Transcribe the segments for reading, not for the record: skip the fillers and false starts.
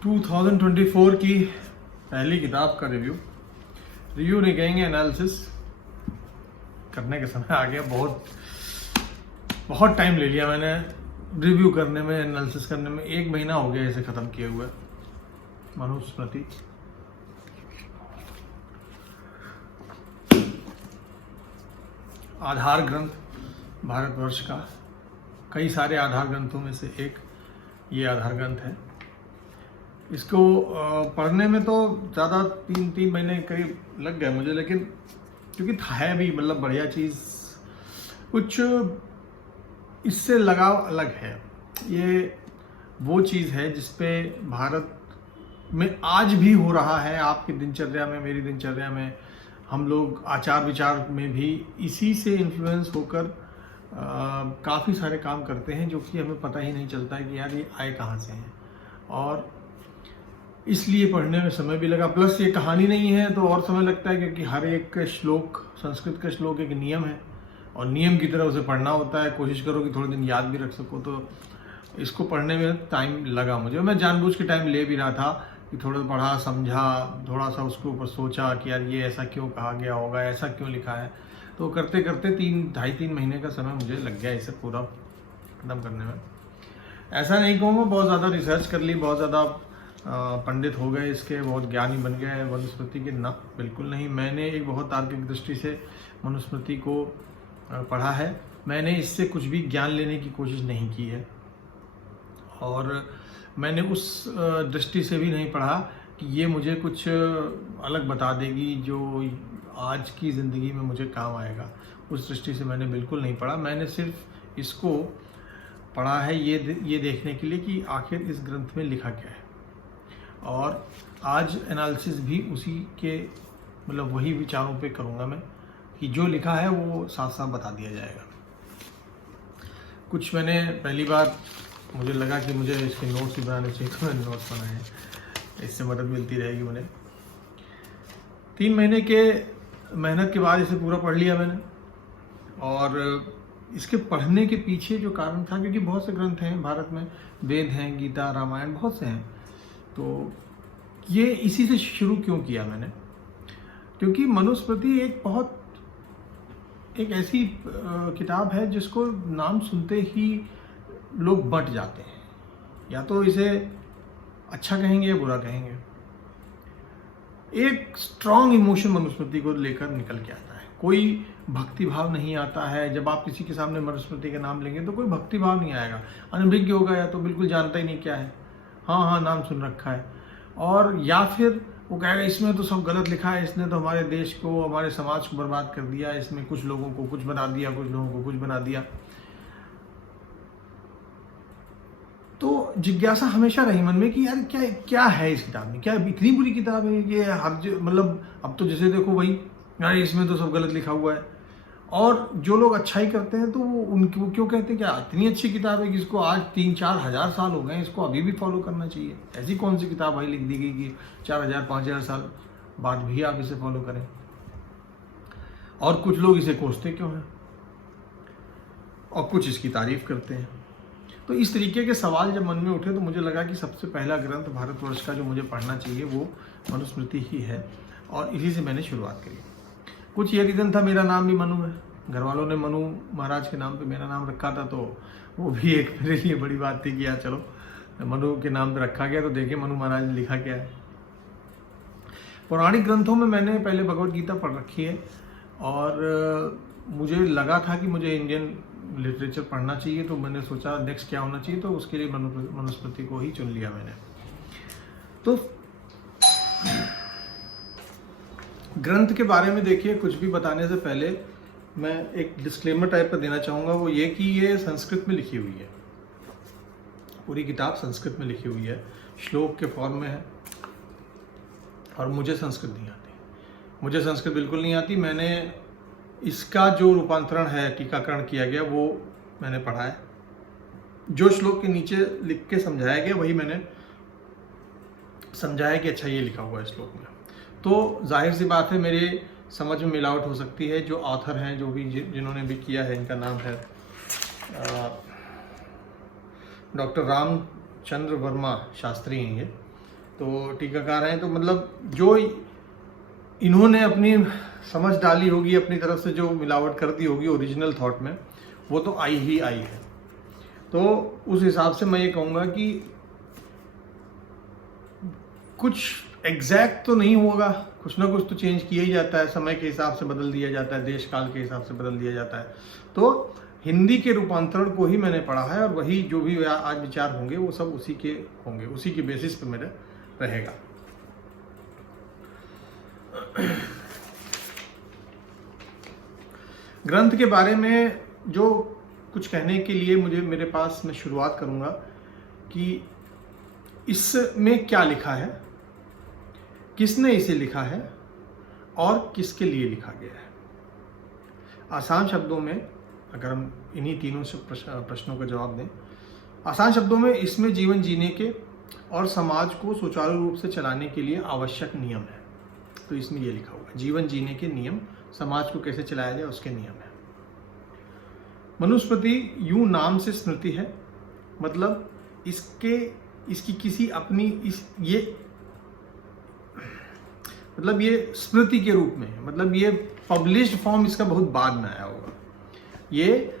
2024 की पहली किताब का रिव्यू नहीं कहेंगे, एनालिसिस करने का समय आ गया। बहुत टाइम ले लिया मैंने रिव्यू करने में, एनालिसिस करने में। 1 महीना हो गया इसे ख़त्म किए हुए। मनुस्मृति आधार ग्रंथ भारतवर्ष का, कई सारे आधार ग्रंथों में से एक ये आधार ग्रंथ है। इसको पढ़ने में तो ज़्यादा 3 महीने करीब लग गए मुझे, लेकिन क्योंकि है भी मतलब बढ़िया चीज़, कुछ इससे लगाव अलग है। ये वो चीज़ है जिसपे भारत में आज भी हो रहा है। आपकी दिनचर्या में, मेरी दिनचर्या में, हम लोग आचार विचार में भी इसी से इन्फ्लुएंस होकर काफ़ी सारे काम करते हैं, जो कि हमें पता ही नहीं चलता है कि यार ये आए कहाँ से हैं। और इसलिए पढ़ने में समय भी लगा। प्लस ये कहानी नहीं है तो और समय लगता है, क्योंकि हर एक श्लोक, संस्कृत का श्लोक एक नियम है और नियम की तरह उसे पढ़ना होता है। कोशिश करो कि थोड़े दिन याद भी रख सको। तो इसको पढ़ने में टाइम लगा मुझे। मैं जानबूझ के टाइम ले भी रहा था कि थोड़ा पढ़ा, समझा, थोड़ा सा उसके ऊपर सोचा कि यार ये ऐसा क्यों कहा गया होगा, ऐसा क्यों लिखा है। तो करते करते 2.5-3 महीने का समय मुझे लग गया इसे पूरा खत्म करने में। ऐसा नहीं कहूँगा बहुत ज़्यादा रिसर्च कर ली, बहुत ज़्यादा पंडित हो गए इसके, बहुत ज्ञानी बन गए मनुस्मृति के, ना बिल्कुल नहीं। मैंने एक बहुत तार्किक दृष्टि से मनुस्मृति को पढ़ा है। मैंने इससे कुछ भी ज्ञान लेने की कोशिश नहीं की है और मैंने उस दृष्टि से भी नहीं पढ़ा कि ये मुझे कुछ अलग बता देगी जो आज की ज़िंदगी में मुझे काम आएगा। उस दृष्टि से मैंने बिल्कुल नहीं पढ़ा। मैंने सिर्फ इसको पढ़ा है ये देखने के लिए कि आखिर इस ग्रंथ में लिखा क्या है। और आज एनालिसिस भी उसी के मतलब वही विचारों पे करूँगा मैं, कि जो लिखा है वो साफ साफ बता दिया जाएगा। कुछ मैंने पहली बार मुझे लगा कि मुझे इसके नोट्स ही बनाने चाहिए, तो मैंने नोट्स बनाए हैं। इससे मदद मिलती रहेगी मुझे। 3 महीने के मेहनत के बाद इसे पूरा पढ़ लिया मैंने। और इसके पढ़ने के पीछे जो कारण था, क्योंकि बहुत से ग्रंथ हैं भारत में, वेद हैं, गीता, रामायण, बहुत से हैं। तो ये इसी से शुरू क्यों किया मैंने, क्योंकि मनुस्मृति एक ऐसी किताब है जिसको नाम सुनते ही लोग बंट जाते हैं। या तो इसे अच्छा कहेंगे या बुरा कहेंगे। एक स्ट्रॉन्ग इमोशन मनुस्मृति को लेकर निकल के आता है। कोई भक्ति भाव नहीं आता है। जब आप किसी के सामने मनुस्मृति का नाम लेंगे तो कोई भक्ति भाव नहीं आएगा। अनभिज्ञ होगा, या तो बिल्कुल जानता ही नहीं क्या है, हाँ नाम सुन रखा है। और या फिर वो कहेगा इसमें तो सब गलत लिखा है, इसने तो हमारे देश को, हमारे समाज को बर्बाद कर दिया, इसमें कुछ लोगों को कुछ बना दिया, कुछ लोगों को कुछ बना दिया। तो जिज्ञासा हमेशा रही मन में कि यार क्या है इस किताब में, क्या इतनी बुरी किताब है कि मतलब अब तो जैसे देखो भाई यार इसमें तो सब गलत लिखा हुआ है। और जो लोग अच्छाई करते हैं तो वो क्यों कहते हैं क्या इतनी अच्छी किताब है कि इसको आज 3-4 हज़ार साल हो गए, इसको अभी भी फॉलो करना चाहिए। ऐसी कौन सी किताब भाई लिख दी गई कि 4,000-5,000 साल बाद भी आप इसे फॉलो करें। और कुछ लोग इसे कोसते क्यों हैं और कुछ इसकी तारीफ करते हैं। तो इस तरीके के सवाल जब मन में उठे तो मुझे लगा कि सबसे पहला ग्रंथ भारतवर्ष का जो मुझे पढ़ना चाहिए वो मनुस्मृति ही है, और इसी से मैंने शुरुआत करी। कुछ ये रीज़न था, मेरा नाम भी मनु है। घर वालों ने मनु महाराज के नाम पे मेरा नाम रखा था, तो वो भी एक मेरे लिए बड़ी बात थी कि यार चलो मनु के नाम पे रखा गया तो देखें मनु महाराज ने लिखा क्या है। पौराणिक ग्रंथों में मैंने पहले भगवद गीता पढ़ रखी है और मुझे लगा था कि मुझे इंडियन लिटरेचर पढ़ना चाहिए, तो मैंने सोचा नेक्स्ट क्या होना चाहिए, तो उसके लिए मनुस्मृति को ही चुन लिया मैंने। तो ग्रंथ के बारे में देखिए, कुछ भी बताने से पहले मैं एक डिस्क्लेमर टाइप का देना चाहूँगा, वो ये कि ये संस्कृत में लिखी हुई है। पूरी किताब संस्कृत में लिखी हुई है, श्लोक के फॉर्म में है। और मुझे संस्कृत नहीं आती, मुझे संस्कृत बिल्कुल नहीं आती। मैंने इसका जो रूपांतरण है, टीकाकरण किया गया, वो मैंने पढ़ा है। जो श्लोक के नीचे लिख के समझाया गया वही मैंने समझाया कि अच्छा ये लिखा हुआ है श्लोक में। तो जाहिर सी बात है मेरे समझ में मिलावट हो सकती है। जो ऑथर हैं, जो भी जिन्होंने भी किया है, इनका नाम है डॉक्टर रामचंद्र वर्मा शास्त्री हैं ये। तो टीकाकार हैं, तो मतलब जो इन्होंने अपनी समझ डाली होगी, अपनी तरफ से जो मिलावट कर दी होगी ओरिजिनल थॉट में, वो तो आई ही आई है। तो उस हिसाब से मैं ये कहूँगा कि कुछ एग्जैक्ट तो नहीं होगा, कुछ ना कुछ तो चेंज किया ही जाता है, समय के हिसाब से बदल दिया जाता है, देश काल के हिसाब से बदल दिया जाता है। तो हिंदी के रूपांतरण को ही मैंने पढ़ा है, और वही जो भी आज विचार होंगे वो सब उसी के होंगे, उसी के बेसिस पे मेरा रहेगा। ग्रंथ के बारे में जो कुछ कहने के लिए मेरे पास मैं शुरुआत करूंगा कि इसमें क्या लिखा है, किसने इसे लिखा है और किसके लिए लिखा गया है। आसान शब्दों में अगर हम इन्हीं तीनों से प्रश्नों का जवाब दें, आसान शब्दों में इसमें जीवन जीने के और समाज को सुचारू रूप से चलाने के लिए आवश्यक नियम है। तो इसमें ये लिखा हुआ है, जीवन जीने के नियम, समाज को कैसे चलाया जाए उसके नियम है। मनुस्मृति यूं नाम से स्मृति है, मतलब इसकी किसी अपनी मतलब ये स्मृति के रूप में है, मतलब ये पब्लिश्ड फॉर्म इसका बहुत बाद में आया होगा। ये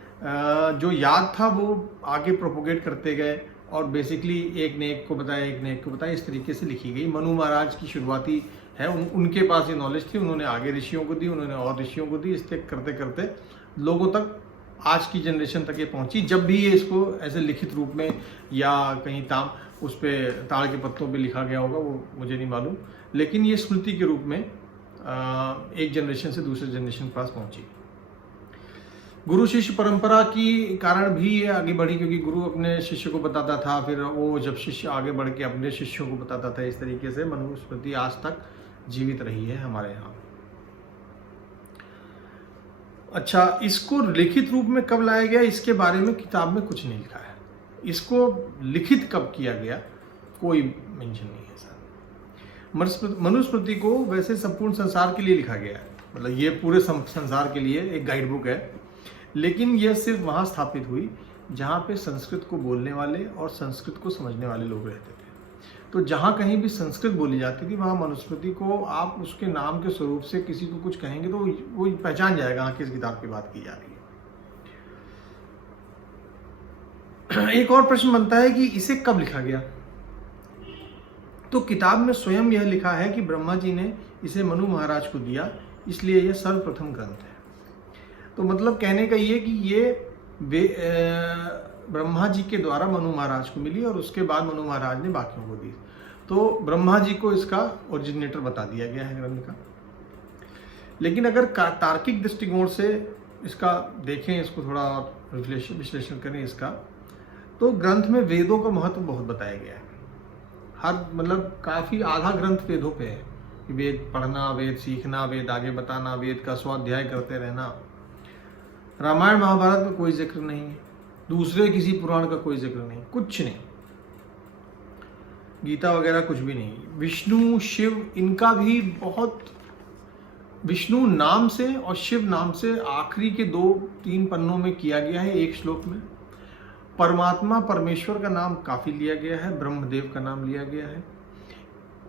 जो याद था वो आगे प्रोपोगेट करते गए, और बेसिकली एक ने एक को बताया, एक ने एक को बताया, इस तरीके से लिखी गई। मनु महाराज की शुरुआती है, उनके पास ये नॉलेज थी, उन्होंने आगे ऋषियों को दी, उन्होंने और ऋषियों को दी, इससे करते करते लोगों तक, आज की जनरेशन तक ये पहुंची। जब भी ये इसको ऐसे लिखित रूप में या कहीं उस पे ताड़ के पत्तों पे लिखा गया होगा वो मुझे नहीं मालूम, लेकिन ये स्मृति के रूप में एक जनरेशन से दूसरे जनरेशन के पास पहुंची। गुरु शिष्य परंपरा की कारण भी ये आगे बढ़ी, क्योंकि गुरु अपने शिष्य को बताता था, फिर वो जब शिष्य आगे बढ़ के अपने शिष्यों को बताता था। इस तरीके से मनुस्मृति आज तक जीवित रही है हमारे यहाँ। अच्छा, इसको लिखित रूप में कब लाया गया, इसके बारे में किताब में कुछ नहीं लिखा है। इसको लिखित कब किया गया कोई मेंशन नहीं है सर। मनुस्मृति को वैसे संपूर्ण संसार के लिए लिखा गया है, मतलब ये पूरे संसार के लिए एक गाइड बुक है, लेकिन यह सिर्फ वहाँ स्थापित हुई जहाँ पे संस्कृत को बोलने वाले और संस्कृत को समझने वाले लोग रहते थे। तो जहाँ कहीं भी संस्कृत बोली जाती थी वहाँ मनुस्मृति को आप उसके नाम के स्वरूप से किसी को कुछ कहेंगे तो वो पहचान जाएगा हाँ किस किताब की बात की जा रही है। एक और प्रश्न बनता है कि इसे कब लिखा गया। तो किताब में स्वयं यह लिखा है कि ब्रह्मा जी ने इसे मनु महाराज को दिया, इसलिए यह सर्वप्रथम ग्रंथ है। तो मतलब कहने का ये कि ये ब्रह्मा जी के द्वारा मनु महाराज को मिली और उसके बाद मनु महाराज ने बाकियों को दी। तो ब्रह्मा जी को इसका ओरिजिनेटर बता दिया गया है ग्रंथ का। लेकिन अगर तार्किक दृष्टिकोण से इसका देखें, इसको थोड़ा विश्लेषण करें इसका, तो ग्रंथ में वेदों का महत्व बहुत बताया गया है। हर मतलब काफ़ी आधा ग्रंथ वेदों पे है, वेद पढ़ना, वेद सीखना, वेद आगे बताना, वेद का स्वाध्याय करते रहना। रामायण महाभारत में कोई जिक्र नहीं है, दूसरे किसी पुराण का कोई जिक्र नहीं, कुछ नहीं, गीता वगैरह कुछ भी नहीं। विष्णु शिव इनका भी बहुत, विष्णु नाम से और शिव नाम से आखिरी के 2-3 पन्नों में किया गया है एक श्लोक में। परमात्मा परमेश्वर का नाम काफी लिया गया है, ब्रह्मदेव का नाम लिया गया है,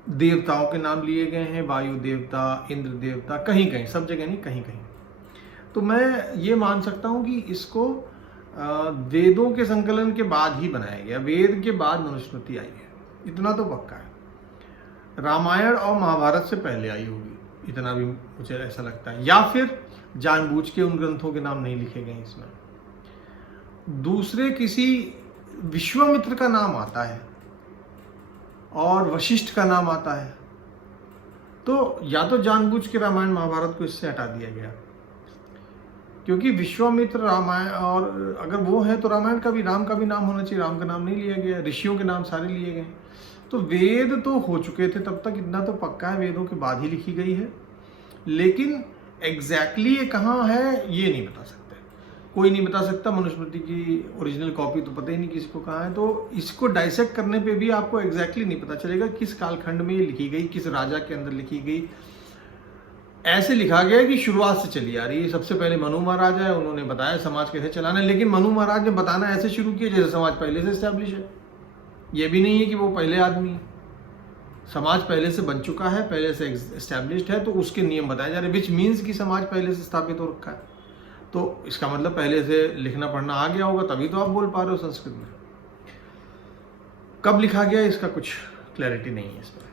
देवताओं के नाम लिए गए हैं, वायु देवता, इंद्र देवता, कहीं कहीं, सब जगह नहीं, कहीं कहीं। तो मैं ये मान सकता हूँ कि इसको वेदों के संकलन के बाद ही बनाया गया, वेद के बाद मनुस्मृति आई है, इतना तो पक्का है। रामायण और महाभारत से पहले आई होगी, इतना भी मुझे ऐसा लगता है, या फिर जानबूझ के उन ग्रंथों के नाम नहीं लिखे गए इसमें। दूसरे किसी विश्वामित्र का नाम आता है और वशिष्ठ का नाम आता है, तो या तो जानबूझ के रामायण महाभारत को इससे हटा दिया गया, क्योंकि विश्वामित्र रामायण, और अगर वो है तो रामायण का भी, राम का भी नाम होना चाहिए, राम का नाम नहीं लिया गया, ऋषियों के नाम सारे लिए गए। तो वेद तो हो चुके थे तब तक, इतना तो पक्का है, वेदों के बाद ही लिखी गई है। लेकिन एग्जैक्टली ये कहाँ है ये नहीं बता सकते, कोई नहीं बता सकता। मनुस्मृति की ओरिजिनल कॉपी तो पता ही नहीं किसी को कहाँ है, तो इसको डाइसेक्ट करने पे भी आपको एग्जैक्टली नहीं पता चलेगा किस कालखंड में ये लिखी गई, किस राजा के अंदर लिखी गई। ऐसे लिखा गया कि शुरुआत से चली आ रही है। सबसे पहले मनु महाराज है, उन्होंने बताया समाज कैसे चलाना है, लेकिन मनु महाराज ने बताना ऐसे शुरू किया जैसे समाज पहले से एस्टैब्लिश है। ये भी नहीं है कि वो पहले आदमी है, समाज पहले से बन चुका है, पहले से एस्टैब्लिश्ड है, तो उसके नियम बताए जा रहे हैं, विच मीन्स कि समाज पहले से स्थापित हो रखा है। तो इसका मतलब पहले से लिखना पढ़ना आ गया होगा, तभी तो आप बोल पा रहे हो संस्कृत में। कब लिखा गया इसका कुछ क्लैरिटी नहीं है इस पर।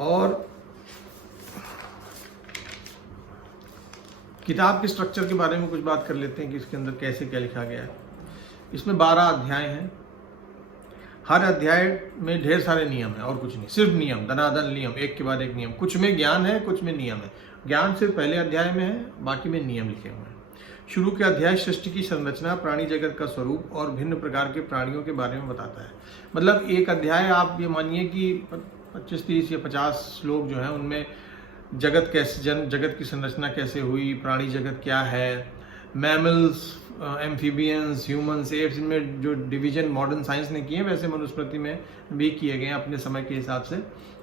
और किताब के स्ट्रक्चर के बारे में कुछ बात कर लेते हैं कि इसके अंदर कैसे क्या लिखा गया है। इसमें 12 अध्याय हैं। हर अध्याय में ढेर सारे नियम है और कुछ नहीं, सिर्फ नियम, धनाधन नियम, एक के बाद एक नियम। कुछ में ज्ञान है, कुछ में नियम है। ज्ञान सिर्फ पहले अध्याय में है, बाकी में नियम लिखे हुए हैं। शुरू के अध्याय सृष्टि की संरचना, प्राणी जगत का स्वरूप और भिन्न प्रकार के प्राणियों के बारे में बताता है। मतलब एक अध्याय आप ये मानिए कि 25, 30 या 50 श्लोक जो है उनमें जगत कैसे, जगत की संरचना कैसे हुई, प्राणी जगत क्या है, मैमल्स, एम्फीबियंस, ह्यूमन्स, एप्स, इनमें जो डिवीजन मॉडर्न साइंस ने किए हैं वैसे मनुस्मृति में भी किए गए हैं अपने समय के हिसाब से,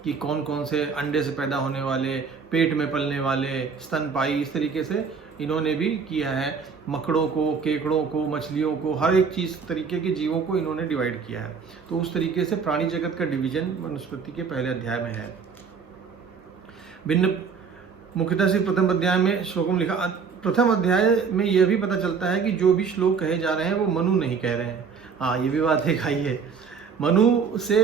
कि कौन कौन से अंडे से पैदा होने वाले, पेट में पलने वाले, स्तनपाई, इस तरीके से इन्होंने भी किया है। मकड़ों को, केकड़ों को, मछलियों को, हर एक चीज़ तरीके के जीवों को इन्होंने डिवाइड किया है। तो उस तरीके से प्राणी जगत का डिवीजन मनुस्मृति के पहले अध्याय में है। भिन्न मुख्यतः से प्रथम अध्याय में श्लोकों में लिखा। प्रथम अध्याय में यह भी पता चलता है कि जो भी श्लोक कहे जा रहे हैं वो मनु नहीं कह रहे हैं। हाँ, ये भी बात एक आई है। मनु से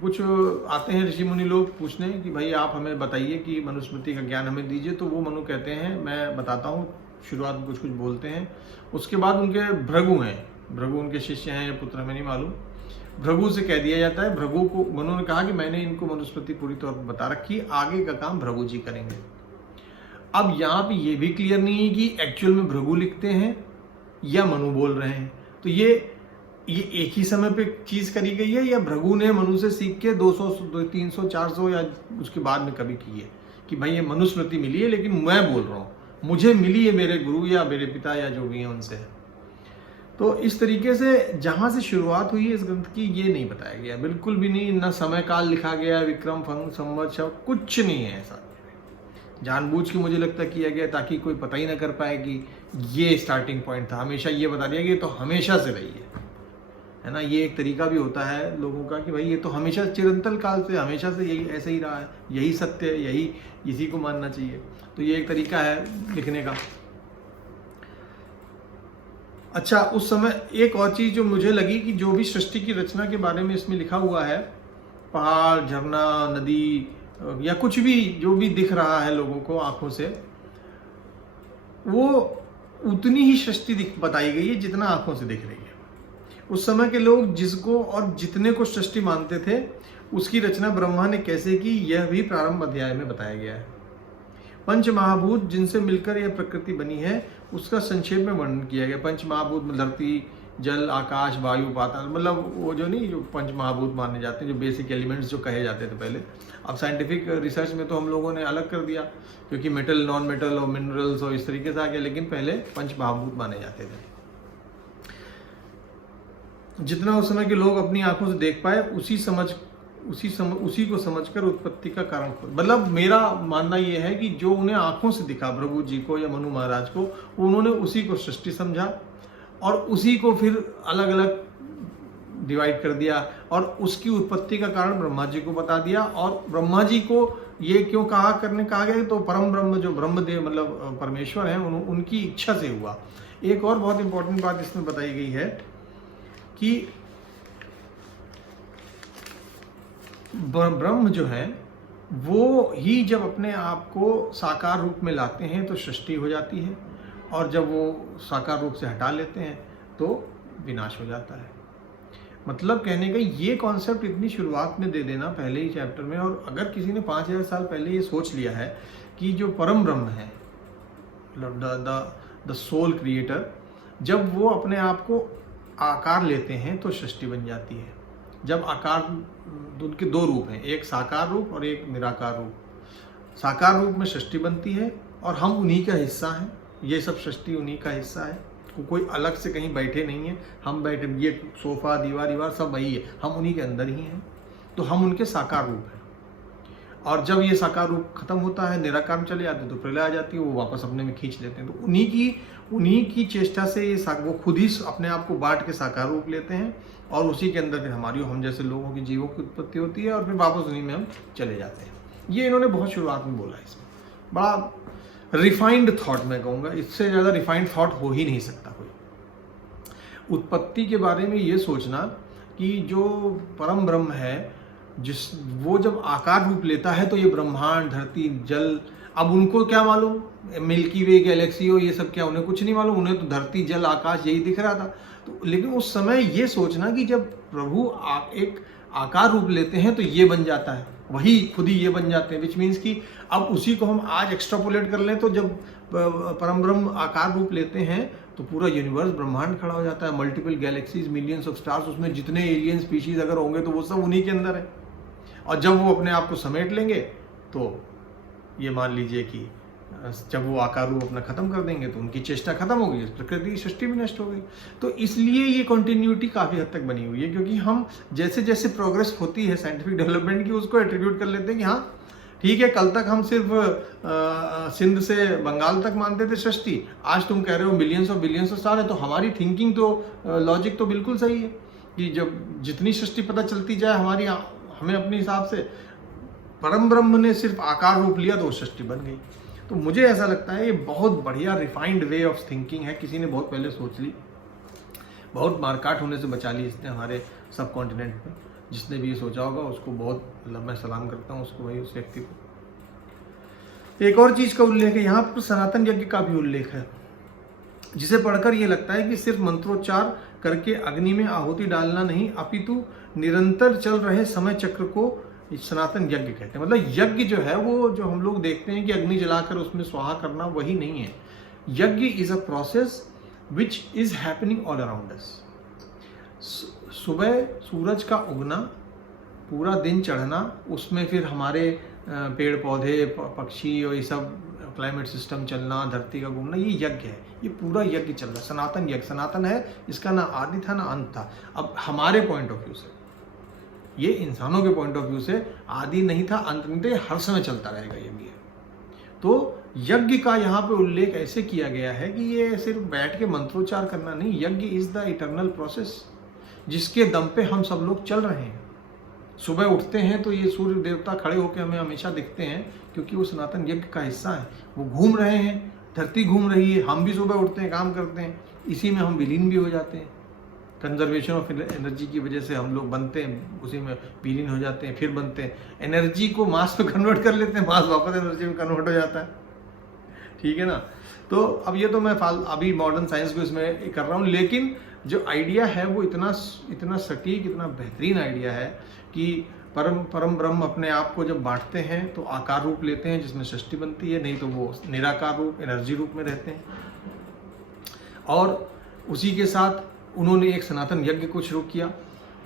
कुछ आते हैं ऋषि मुनि लोग पूछने कि भाई आप हमें बताइए कि मनुस्मृति का ज्ञान हमें दीजिए, तो वो मनु कहते हैं मैं बताता हूँ। शुरुआत में कुछ कुछ बोलते हैं। उसके बाद उनके भृगु हैं, भृगु उनके शिष्य हैं या पुत्र हमें नहीं मालूम, भृगु से कह दिया जाता है। भृगु को मनु ने कहा कि मैंने इनको मनुस्मृति पूरी तौर पर बता रखी, आगे का काम भृगु जी करेंगे। अब यहाँ पे ये भी क्लियर नहीं है कि एक्चुअल में भृगु लिखते हैं या मनु बोल रहे हैं। तो ये एक ही समय पे चीज करी गई है या भृगु ने मनु से सीख के 200, 300, 400 या उसके बाद में कभी की है कि भाई ये मनुस्मृति मिली है लेकिन मैं बोल रहा हूँ, मुझे मिली है मेरे गुरु या मेरे पिता या जो भी है उनसे। तो इस तरीके से जहाँ से शुरुआत हुई है इस ग्रंथ की ये नहीं बताया गया, बिल्कुल भी नहीं। न समय काल लिखा गया, विक्रम, संवत्सर, कुछ नहीं है ऐसा। जानबूझ के मुझे लगता किया गया ताकि कोई पता ही ना कर पाए कि ये स्टार्टिंग पॉइंट था। हमेशा ये बता दिया कि तो हमेशा से रही है ना। ये एक तरीका भी होता है लोगों का कि भाई ये तो हमेशा चिरंतन काल से, हमेशा से यही ऐसे ही रहा है, यही सत्य है, यही इसी को मानना चाहिए। तो ये एक तरीका है लिखने का। अच्छा, उस समय एक और चीज जो मुझे लगी कि जो भी सृष्टि की रचना के बारे में इसमें लिखा हुआ है, पहाड़, झरना, नदी या कुछ भी जो भी दिख रहा है लोगों को आंखों से, वो उतनी ही सृष्टि बताई गई है जितना आंखों से दिख रही है। उस समय के लोग जिसको और जितने को सृष्टि मानते थे उसकी रचना ब्रह्मा ने कैसे की यह भी प्रारंभ अध्याय में बताया गया है। पंच महाभूत जिनसे मिलकर यह प्रकृति बनी है उसका संक्षेप में वर्णन किया गया। पंच महाभूत में धरती, जल, आकाश, वायु, पाताल, मतलब वो जो नहीं जो पंच महाभूत माने जाते हैं, जो बेसिक एलिमेंट्स जो कहे जाते थे पहले। अब साइंटिफिक रिसर्च में तो हम लोगों ने अलग कर दिया क्योंकि मेटल, नॉन मेटल और मिनरल्स और इस तरीके से आ गया, लेकिन पहले पंच महाभूत माने जाते थे। जितना उस समय के लोग अपनी आंखों से देख पाए उसी को समझकर उत्पत्ति का कारण, मतलब मेरा मानना यह है कि जो उन्हें आंखों से दिखा भृगु जी को या मनु महाराज को, उन्होंने उसी को सृष्टि समझा और उसी को फिर अलग अलग डिवाइड कर दिया और उसकी उत्पत्ति का कारण ब्रह्मा जी को बता दिया। और ब्रह्मा जी को ये क्यों कहा गया, तो परम ब्रह्म जो ब्रह्मदेव मतलब परमेश्वर हैं उनकी इच्छा से हुआ। एक और बहुत इंपॉर्टेंट बात इसमें बताई गई है कि ब्रह्म जो है वो ही जब अपने आप को साकार रूप में लाते हैं तो सृष्टि हो जाती है, और जब वो साकार रूप से हटा लेते हैं तो विनाश हो जाता है। मतलब कहने का ये कॉन्सेप्ट इतनी शुरुआत में दे देना पहले ही चैप्टर में। और अगर किसी ने 5000 साल पहले ये सोच लिया है कि जो परम ब्रह्म है, द सोल क्रिएटर, जब वो अपने आप को आकार लेते हैं तो सृष्टि बन जाती है। जब आकार, उनके दो रूप हैं, एक साकार रूप और एक निराकार रूप। साकार रूप में सृष्टि बनती है और हम उन्हीं का हिस्सा हैं। ये सब सृष्टि उन्हीं का हिस्सा है, कोई अलग से कहीं बैठे नहीं है। हम बैठे, ये सोफा, दीवार सब वही है, हम उन्हीं के अंदर ही हैं। तो हम उनके साकार रूप हैं। और जब ये साकार रूप खत्म होता है, निराकार में चले जाते हैं तो प्रलय आ जाती है, वो वापस अपने में खींच लेते हैं। तो उन्हीं की चेष्टा से ये वो खुद ही अपने आप को बांट के साकार रूप लेते हैं और उसी के अंदर फिर हमारी हम जैसे लोगों की जीवों की उत्पत्ति होती है और फिर वापस उन्हीं में हम चले जाते हैं। ये इन्होंने बहुत शुरुआत में बोला है। इसमें बड़ा रिफाइंड थॉट मैं कहूँगा, इससे ज़्यादा रिफाइंड थॉट हो ही नहीं सकता कोई। उत्पत्ति के बारे में ये सोचना कि जो परम ब्रह्म है, जिस वो जब आकार रूप लेता है तो ये ब्रह्मांड, धरती, जल, अब उनको क्या मालूम मिल्की वे, गैलेक्सी हो, ये सब क्या, उन्हें कुछ नहीं मालूम। उन्हें तो धरती, जल, आकाश यही दिख रहा था। तो लेकिन उस समय ये सोचना कि जब प्रभु एक आकार रूप लेते हैं तो ये बन जाता है, वही खुद ही ये बन जाते हैं, विच मीन्स कि अब उसी को हम आज एक्स्ट्रापोलेट कर लें तो जब परम ब्रह्म आकार रूप लेते हैं तो पूरा यूनिवर्स, ब्रह्मांड खड़ा हो जाता है। Multiple galaxies, millions of stars, उसमें जितने एलियन स्पीशीज अगर होंगे तो वो सब उन्हीं के अंदर है। और जब वो अपने आप को समेट लेंगे तो ये मान लीजिए कि जब वो आकार रूप अपना खत्म कर देंगे तो उनकी चेष्टा खत्म हो गई, प्रकृति की सृष्टि भी नष्ट हो गई। तो इसलिए ये कंटिन्यूटी काफ़ी हद तक बनी हुई है, क्योंकि हम जैसे जैसे प्रोग्रेस होती है साइंटिफिक डेवलपमेंट की, उसको एट्रीब्यूट कर लेते हैं कि हाँ ठीक है, कल तक हम सिर्फ सिंध से बंगाल तक मानते थे सृष्टि, आज तुम कह रहे हो मिलियंस और बिलियंस ऑफ स्टार है, तो हमारी थिंकिंग तो लॉजिक तो बिल्कुल सही है कि जब जितनी सृष्टि पता चलती जाए हमारी, हमें अपने हिसाब से, परम ब्रह्म ने सिर्फ आकार रूप लिया तो वो सृष्टि बन गई। तो मुझे ऐसा लगता है ये बहुत बढ़िया रिफाइंड वे ऑफ थिंकिंग है, किसी ने बहुत पहले सोच ली, बहुत मारकाट होने से बचा ली इसने हमारे सब कॉन्टिनेंट में। जिसने भी ये सोचा होगा उसको बहुत, मतलब मैं सलाम करता हूँ उसको, भाई, उस व्यक्ति को। एक और चीज़ का उल्लेख है यहाँ पर, सनातन यज्ञ का भी उल्लेख है, जिसे पढ़कर ये लगता है कि सिर्फ मंत्रोच्चार करके अग्नि में आहुति डालना नहीं, अपितु निरंतर चल रहे समय चक्र को सनातन यज्ञ कहते हैं। मतलब यज्ञ जो है वो, जो हम लोग देखते हैं कि अग्नि जलाकर उसमें स्वाहा करना, वही नहीं है। यज्ञ is a process which is happening all around us. सुबह सूरज का उगना, पूरा दिन चढ़ना, उसमें फिर हमारे पेड़ पौधे, पक्षी और ये सब, क्लाइमेट सिस्टम चलना, धरती का घूमना, ये यज्ञ है। ये पूरा यज्ञ चल रहा है, सनातन यज्ञ। सनातन है, इसका ना आदि था ना अंत था। अब हमारे पॉइंट ऑफ व्यू से, ये इंसानों के पॉइंट ऑफ व्यू से आदि नहीं था, अंत नहीं था, हर समय चलता रहेगा यज्ञ। तो यज्ञ का यहाँ पे उल्लेख ऐसे किया गया है कि ये सिर्फ बैठ के मंत्रोच्चार करना नहीं, यज्ञ इज द इटर्नल प्रोसेस जिसके दम पे हम सब लोग चल रहे हैं। सुबह उठते हैं तो ये सूर्य देवता खड़े होकर हमें हमेशा दिखते हैं, क्योंकि वो सनातन यज्ञ का हिस्सा है। वो घूम रहे हैं, धरती घूम रही है, हम भी सुबह उठते हैं, काम करते हैं, इसी में हम विलीन भी हो जाते हैं। कंजर्वेशन ऑफ एनर्जी की वजह से हम लोग बनते हैं, उसी में विलीन हो जाते हैं, फिर बनते हैं, एनर्जी को मास में कन्वर्ट कर लेते हैं, मास वापस एनर्जी में कन्वर्ट हो जाता है, ठीक है ना। तो अब ये तो मैं अभी मॉडर्न साइंस को इसमें कर रहा हूँ, लेकिन जो आइडिया है वो इतना सटीक, इतना बेहतरीन आइडिया है कि परम ब्रह्म अपने आप को जब बांटते हैं तो आकार रूप लेते हैं जिसमें सृष्टि बनती है, नहीं तो वो निराकार रूप, एनर्जी रूप में रहते हैं। और उसी के साथ उन्होंने एक सनातन यज्ञ को शुरू किया।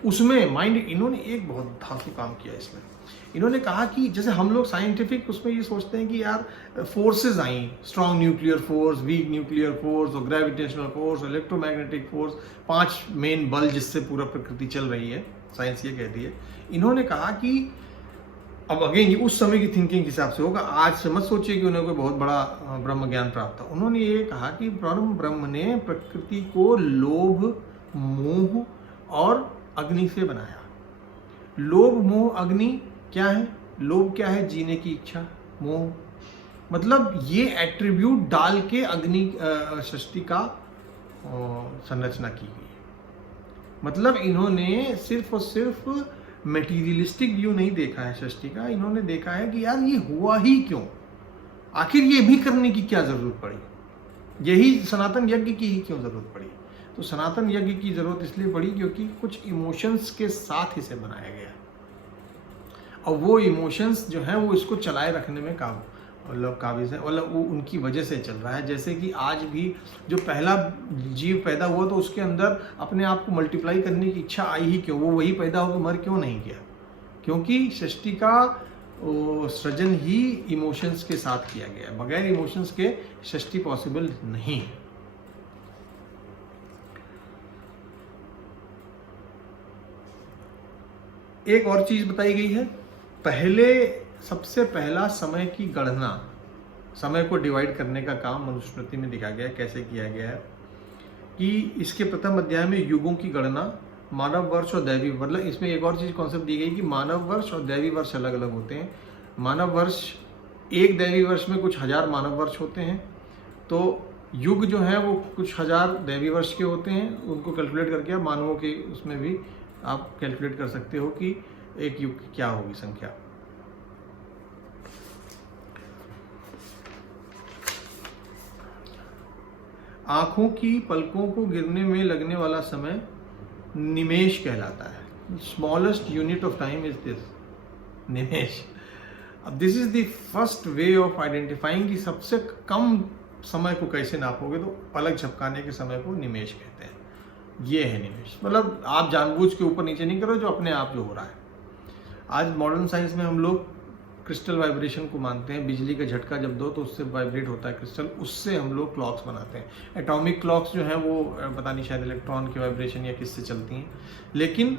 उसमें माइंड, इन्होंने एक बहुत धांसू काम किया इसमें। इन्होंने कहा कि जैसे हम लोग साइंटिफिक उसमें ये सोचते हैं कि यार फोर्सेस आई, strong nuclear force, weak nuclear force और gravitational force, electromagnetic force, 5 main बल जिससे पूरा प्रकृति चल रही है, साइंस ये कहती है। इन्होंने कहा कि अब अगेन उस समय की थिंकिंग के हिसाब से होगा, आज से मत सोचिए कि उन्हें कोई बहुत बड़ा ब्रह्म ज्ञान प्राप्त था। उन्होंने ये कहा कि परम ब्रह्म ने प्रकृति को लोभ, मोह और अग्नि से बनाया। लोभ, मोह, अग्नि क्या है? लोभ क्या है? जीने की इच्छा। मोह मतलब ये एट्रीब्यूट डाल के अग्नि सृष्टि का संरचना की गई। मतलब इन्होंने सिर्फ और सिर्फ मटेरियलिस्टिक व्यू नहीं देखा है सृष्टि का, इन्होंने देखा है कि यार ये हुआ ही क्यों, आखिर ये भी करने की क्या जरूरत पड़ी, यही सनातन यज्ञ की ही क्यों जरूरत पड़ी। तो सनातन यज्ञ की जरूरत इसलिए पड़ी क्योंकि कुछ इमोशंस के साथ इसे बनाया गया, और वो इमोशंस जो हैं वो इसको चलाए रखने में काबिज है, मतलब वो उनकी वजह से चल रहा है। जैसे कि आज भी जो पहला जीव पैदा हुआ तो उसके अंदर अपने आप को मल्टीप्लाई करने की इच्छा आई ही क्यों, वो वही पैदा होकर मर क्यों नहीं गया? क्योंकि सृष्टि का सृजन ही इमोशंस के साथ किया गया है, बगैर इमोशंस के सृष्टि पॉसिबल नहीं है। एक और चीज बताई गई है, सबसे पहला समय की गणना, समय को डिवाइड करने का काम मनुस्मृति में दिखाया गया है। कैसे किया गया है कि इसके प्रथम अध्याय में युगों की गणना मानव वर्ष और दैवी, मतलब इसमें एक और चीज़ कॉन्सेप्ट दी गई कि मानव वर्ष और दैवी वर्ष अलग अलग होते हैं। मानव वर्ष, एक दैवी वर्ष में कुछ हजार मानव वर्ष होते हैं, तो युग जो है वो कुछ हजार दैवी वर्ष के होते हैं। उनको कैलकुलेट करके आप मानवों के उसमें भी आप कैलकुलेट कर सकते हो कि एक युग की क्या होगी संख्या। आंखों की पलकों को गिरने में लगने वाला समय निमेष कहलाता है। Smallest unit of time is this, निमेष। अब this is the first way of identifying कि सबसे कम समय को कैसे नापोगे, तो पलक झपकाने के समय को निमेष कहते हैं। ये है निमेष, मतलब आप जानबूझ के ऊपर नीचे नहीं करो, जो अपने आप जो हो रहा है। आज मॉडर्न साइंस में हम लोग क्रिस्टल वाइब्रेशन को मानते हैं। बिजली का झटका जब दो तो उससे वाइब्रेट होता है क्रिस्टल, उससे हम लोग क्लॉक्स बनाते हैं। एटॉमिक क्लॉक्स जो हैं वो पता नहीं शायद इलेक्ट्रॉन के वाइब्रेशन या किससे चलती हैं, लेकिन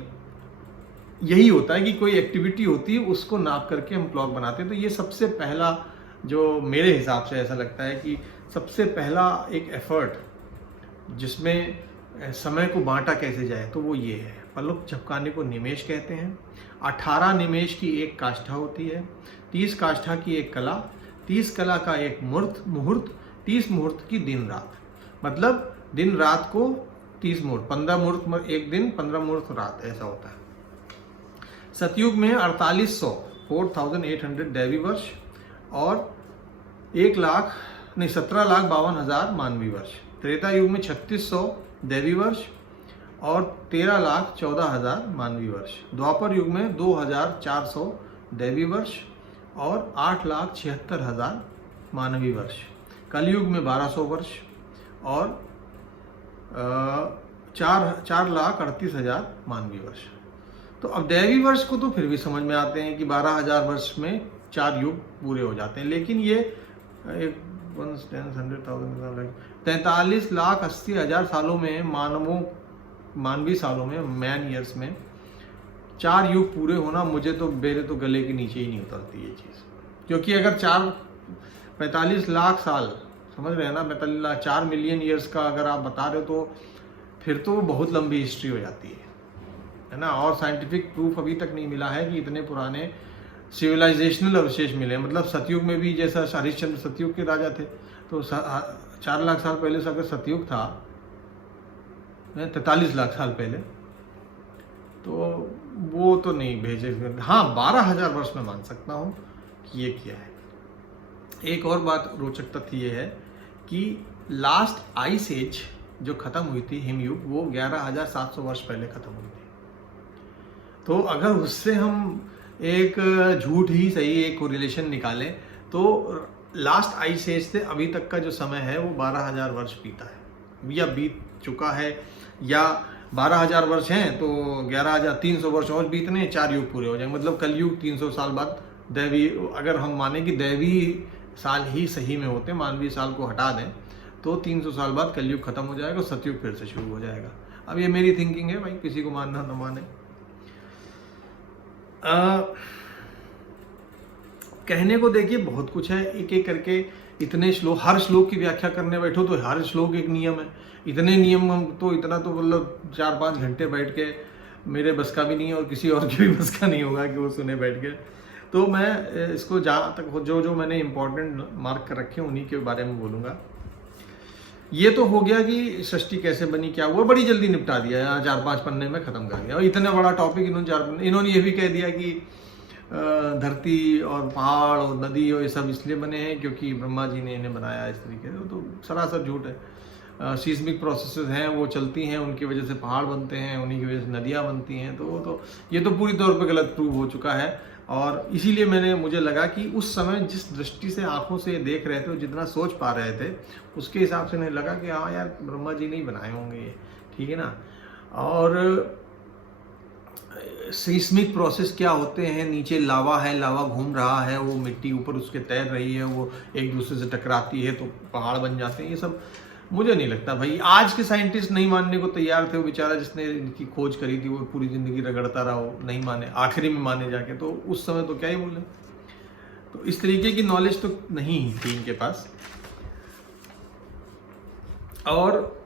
यही होता है कि कोई एक्टिविटी होती है उसको नाप करके हम क्लॉक बनाते हैं। तो ये सबसे पहला, जो मेरे हिसाब से ऐसा लगता है कि सबसे पहला एक एफर्ट जिसमें समय को बांटा कैसे जाए, तो वो ये है। पलक झपकाने को निमेष कहते हैं। 18 निमेष की एक काष्ठा होती है, 30 काष्ठा की एक कला, 30 कला का एक मुहूर्त, 30 मुहूर्त की दिन रात। मतलब दिन रात को 30 मुहूर्त, 15 मुहूर्त एक दिन, 15 मुहूर्त रात, ऐसा होता है। सतयुग में 4800 दैवी वर्ष और 17,52,000 मानवी वर्ष। त्रेता युग में 3600 दैवी वर्ष और 13,14,000 मानवी वर्ष। द्वापर युग में 2,400 दैवी वर्ष और 8,76,000 मानवी वर्ष। कलयुग में 1200 वर्ष और 4,38,000 मानवी वर्ष। तो अब दैवी वर्ष को तो फिर भी समझ में आते हैं कि 12,000 वर्ष में 4 युग पूरे हो जाते हैं, लेकिन ये 43,80,000 सालों में, मानवी सालों में, मैन ईयर्स में 4 युग पूरे होना, मुझे तो मेरे तो गले के नीचे ही नहीं उतरती ये चीज़। क्योंकि अगर 45 लाख साल, समझ रहे हैं ना, 45 लाख, 4 मिलियन ईयर्स का अगर आप बता रहे हो तो फिर तो बहुत लंबी हिस्ट्री हो जाती है ना। और साइंटिफिक प्रूफ अभी तक नहीं मिला है कि इतने पुराने सिविलाइजेशनल अवशेष मिले। मतलब सतयुग में भी, जैसा हरिश्चंद्र सतयुग के राजा थे, तो 4 लाख साल पहले से अगर सतयुग था, 43 लाख साल पहले, तो वो तो नहीं भेजे। हाँ, 12,000 वर्ष में मान सकता हूँ कि ये किया है। एक और बात रोचक तथ्य ये है कि लास्ट आइस एज जो खत्म हुई थी, हिमयुग, वो 11,700 वर्ष पहले खत्म हुई थी। तो अगर उससे हम एक झूठ ही सही एक कोरिलेशन निकालें, तो लास्ट आइस एज से अभी तक का जो समय है वो 12,000 वर्ष बीता है, या बीत चुका है, या 12,000 वर्ष हैं तो 11,300 वर्ष और बीतने, 4 युग पूरे हो जाएंगे। मतलब कलयुग 300 साल बाद दैवी, अगर हम माने कि दैवी साल ही सही में होते, मानवीय साल को हटा दें, तो 300 साल बाद कलयुग खत्म हो जाएगा, सतयुग फिर से शुरू हो जाएगा। अब ये मेरी थिंकिंग है भाई, किसी को मानना न माने। कहने को देखिए बहुत कुछ है, एक एक करके इतने श्लोक, हर श्लोक की व्याख्या करने बैठो तो हर श्लोक एक नियम है। इतने नियम हम तो, इतना तो मतलब 4-5 घंटे बैठ के मेरे बस का भी नहीं है, और किसी और के भी बस का नहीं होगा कि वो सुने बैठ के। तो मैं इसको जहाँ तक जो मैंने इम्पोर्टेंट मार्क कर रखे हैं उन्हीं के बारे में बोलूँगा। ये तो हो गया कि सृष्टि कैसे बनी, क्या हुआ, बड़ी जल्दी निपटा दिया, 4-5 पन्ने में ख़त्म कर दिया। और इतना बड़ा टॉपिक इन्होंने ये भी कह दिया कि धरती और पहाड़ और नदी और ये सब इसलिए बने हैं क्योंकि ब्रह्मा जी ने इन्हें बनाया इस तरीके से। तो सरासर झूठ है। सीस्मिक प्रोसेसेस हैं, वो चलती हैं, उनकी वजह से पहाड़ बनते हैं, उन्हीं की वजह से नदियाँ बनती हैं। तो ये तो पूरी तौर पे गलत प्रूव हो चुका है। और इसीलिए मुझे लगा कि उस समय जिस दृष्टि से आंखों से देख रहे थे, जितना सोच पा रहे थे, उसके हिसाब से नहीं लगा कि हाँ यार ब्रह्मा जी ने ही बनाए होंगे ये, ठीक है ना। और सीस्मिक प्रोसेस क्या होते हैं, नीचे लावा है, लावा घूम रहा है, वो मिट्टी ऊपर उसके तैर रही है, वो एक दूसरे से टकराती है तो पहाड़ बन जाते हैं। ये सब मुझे नहीं लगता भाई। आज के साइंटिस्ट नहीं मानने को तैयार थे। वो बेचारा जिसने इनकी खोज करी थी वो पूरी जिंदगी रगड़ता रहा, वो नहीं माने, आखिरी में माने जाके। तो उस समय तो क्या ही बोले। तो इस तरीके की नॉलेज तो नहीं थी इनके पास। और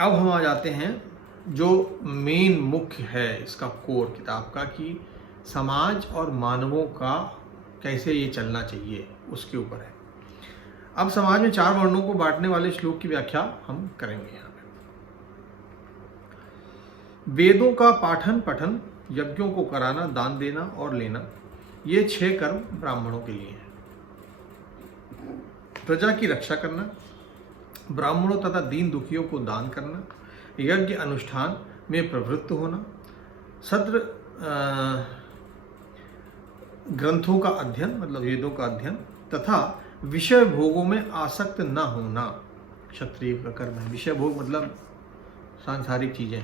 अब हम आ जाते हैं जो मेन मुख्य है इसका कोर किताब का कि समाज और मानवों का कैसे ये चलना चाहिए उसके ऊपर है। अब समाज में 4 वर्णों को बांटने वाले श्लोक की व्याख्या हम करेंगे यहाँ पे। वेदों का पाठन पठन, यज्ञों को कराना, दान देना और लेना, ये 6 कर्म ब्राह्मणों के लिए हैं। प्रजा की रक्षा करना, ब्राह्मणों तथा दीन दुखियों को दान करना, यज्ञ अनुष्ठान में प्रवृत्त होना, सत्र ग्रंथों का अध्ययन मतलब वेदों का अध्ययन तथा विषय भोगों में आसक्त न होना क्षत्रिय का कर्म है। विषय भोग मतलब सांसारिक चीजें।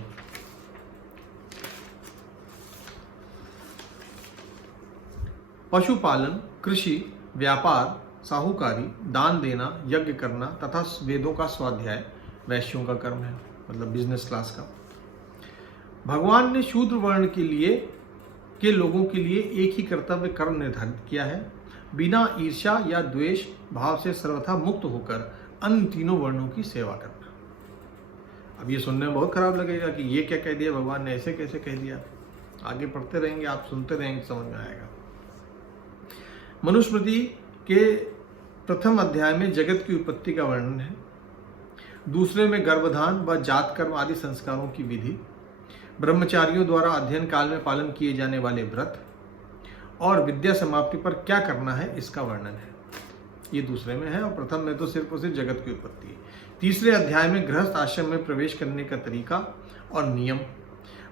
पशुपालन, कृषि, व्यापार, साहूकारी, दान देना, यज्ञ करना तथा वेदों का स्वाध्याय वैश्यों का कर्म है मतलब बिजनेस क्लास का। भगवान ने शूद्र वर्ण के लोगों के लिए एक ही कर्तव्य कर्म निर्धारित किया है, बिना ईर्ष्या या द्वेष भाव से सर्वथा मुक्त होकर अन्य तीनों वर्णों की सेवा करना। अब ये सुनने में बहुत खराब लगेगा कि ये क्या कह दिया भगवान ने, ऐसे कैसे कह दिया। आगे पढ़ते रहेंगे, आप सुनते रहेंगे, समझ में आएगा। मनुस्मृति के प्रथम अध्याय में जगत की उत्पत्ति का वर्णन है, दूसरे में गर्भधान व जात कर्म आदि संस्कारों की विधि, ब्रह्मचारियों द्वारा अध्ययन काल में पालन किए जाने वाले व्रत और विद्या समाप्ति पर क्या करना है इसका वर्णन है। ये दूसरे में है और प्रथम में तो सिर्फ और सिर्फ जगत की उत्पत्ति है। तीसरे अध्याय में गृहस्थ आश्रम में प्रवेश करने का तरीका और नियम,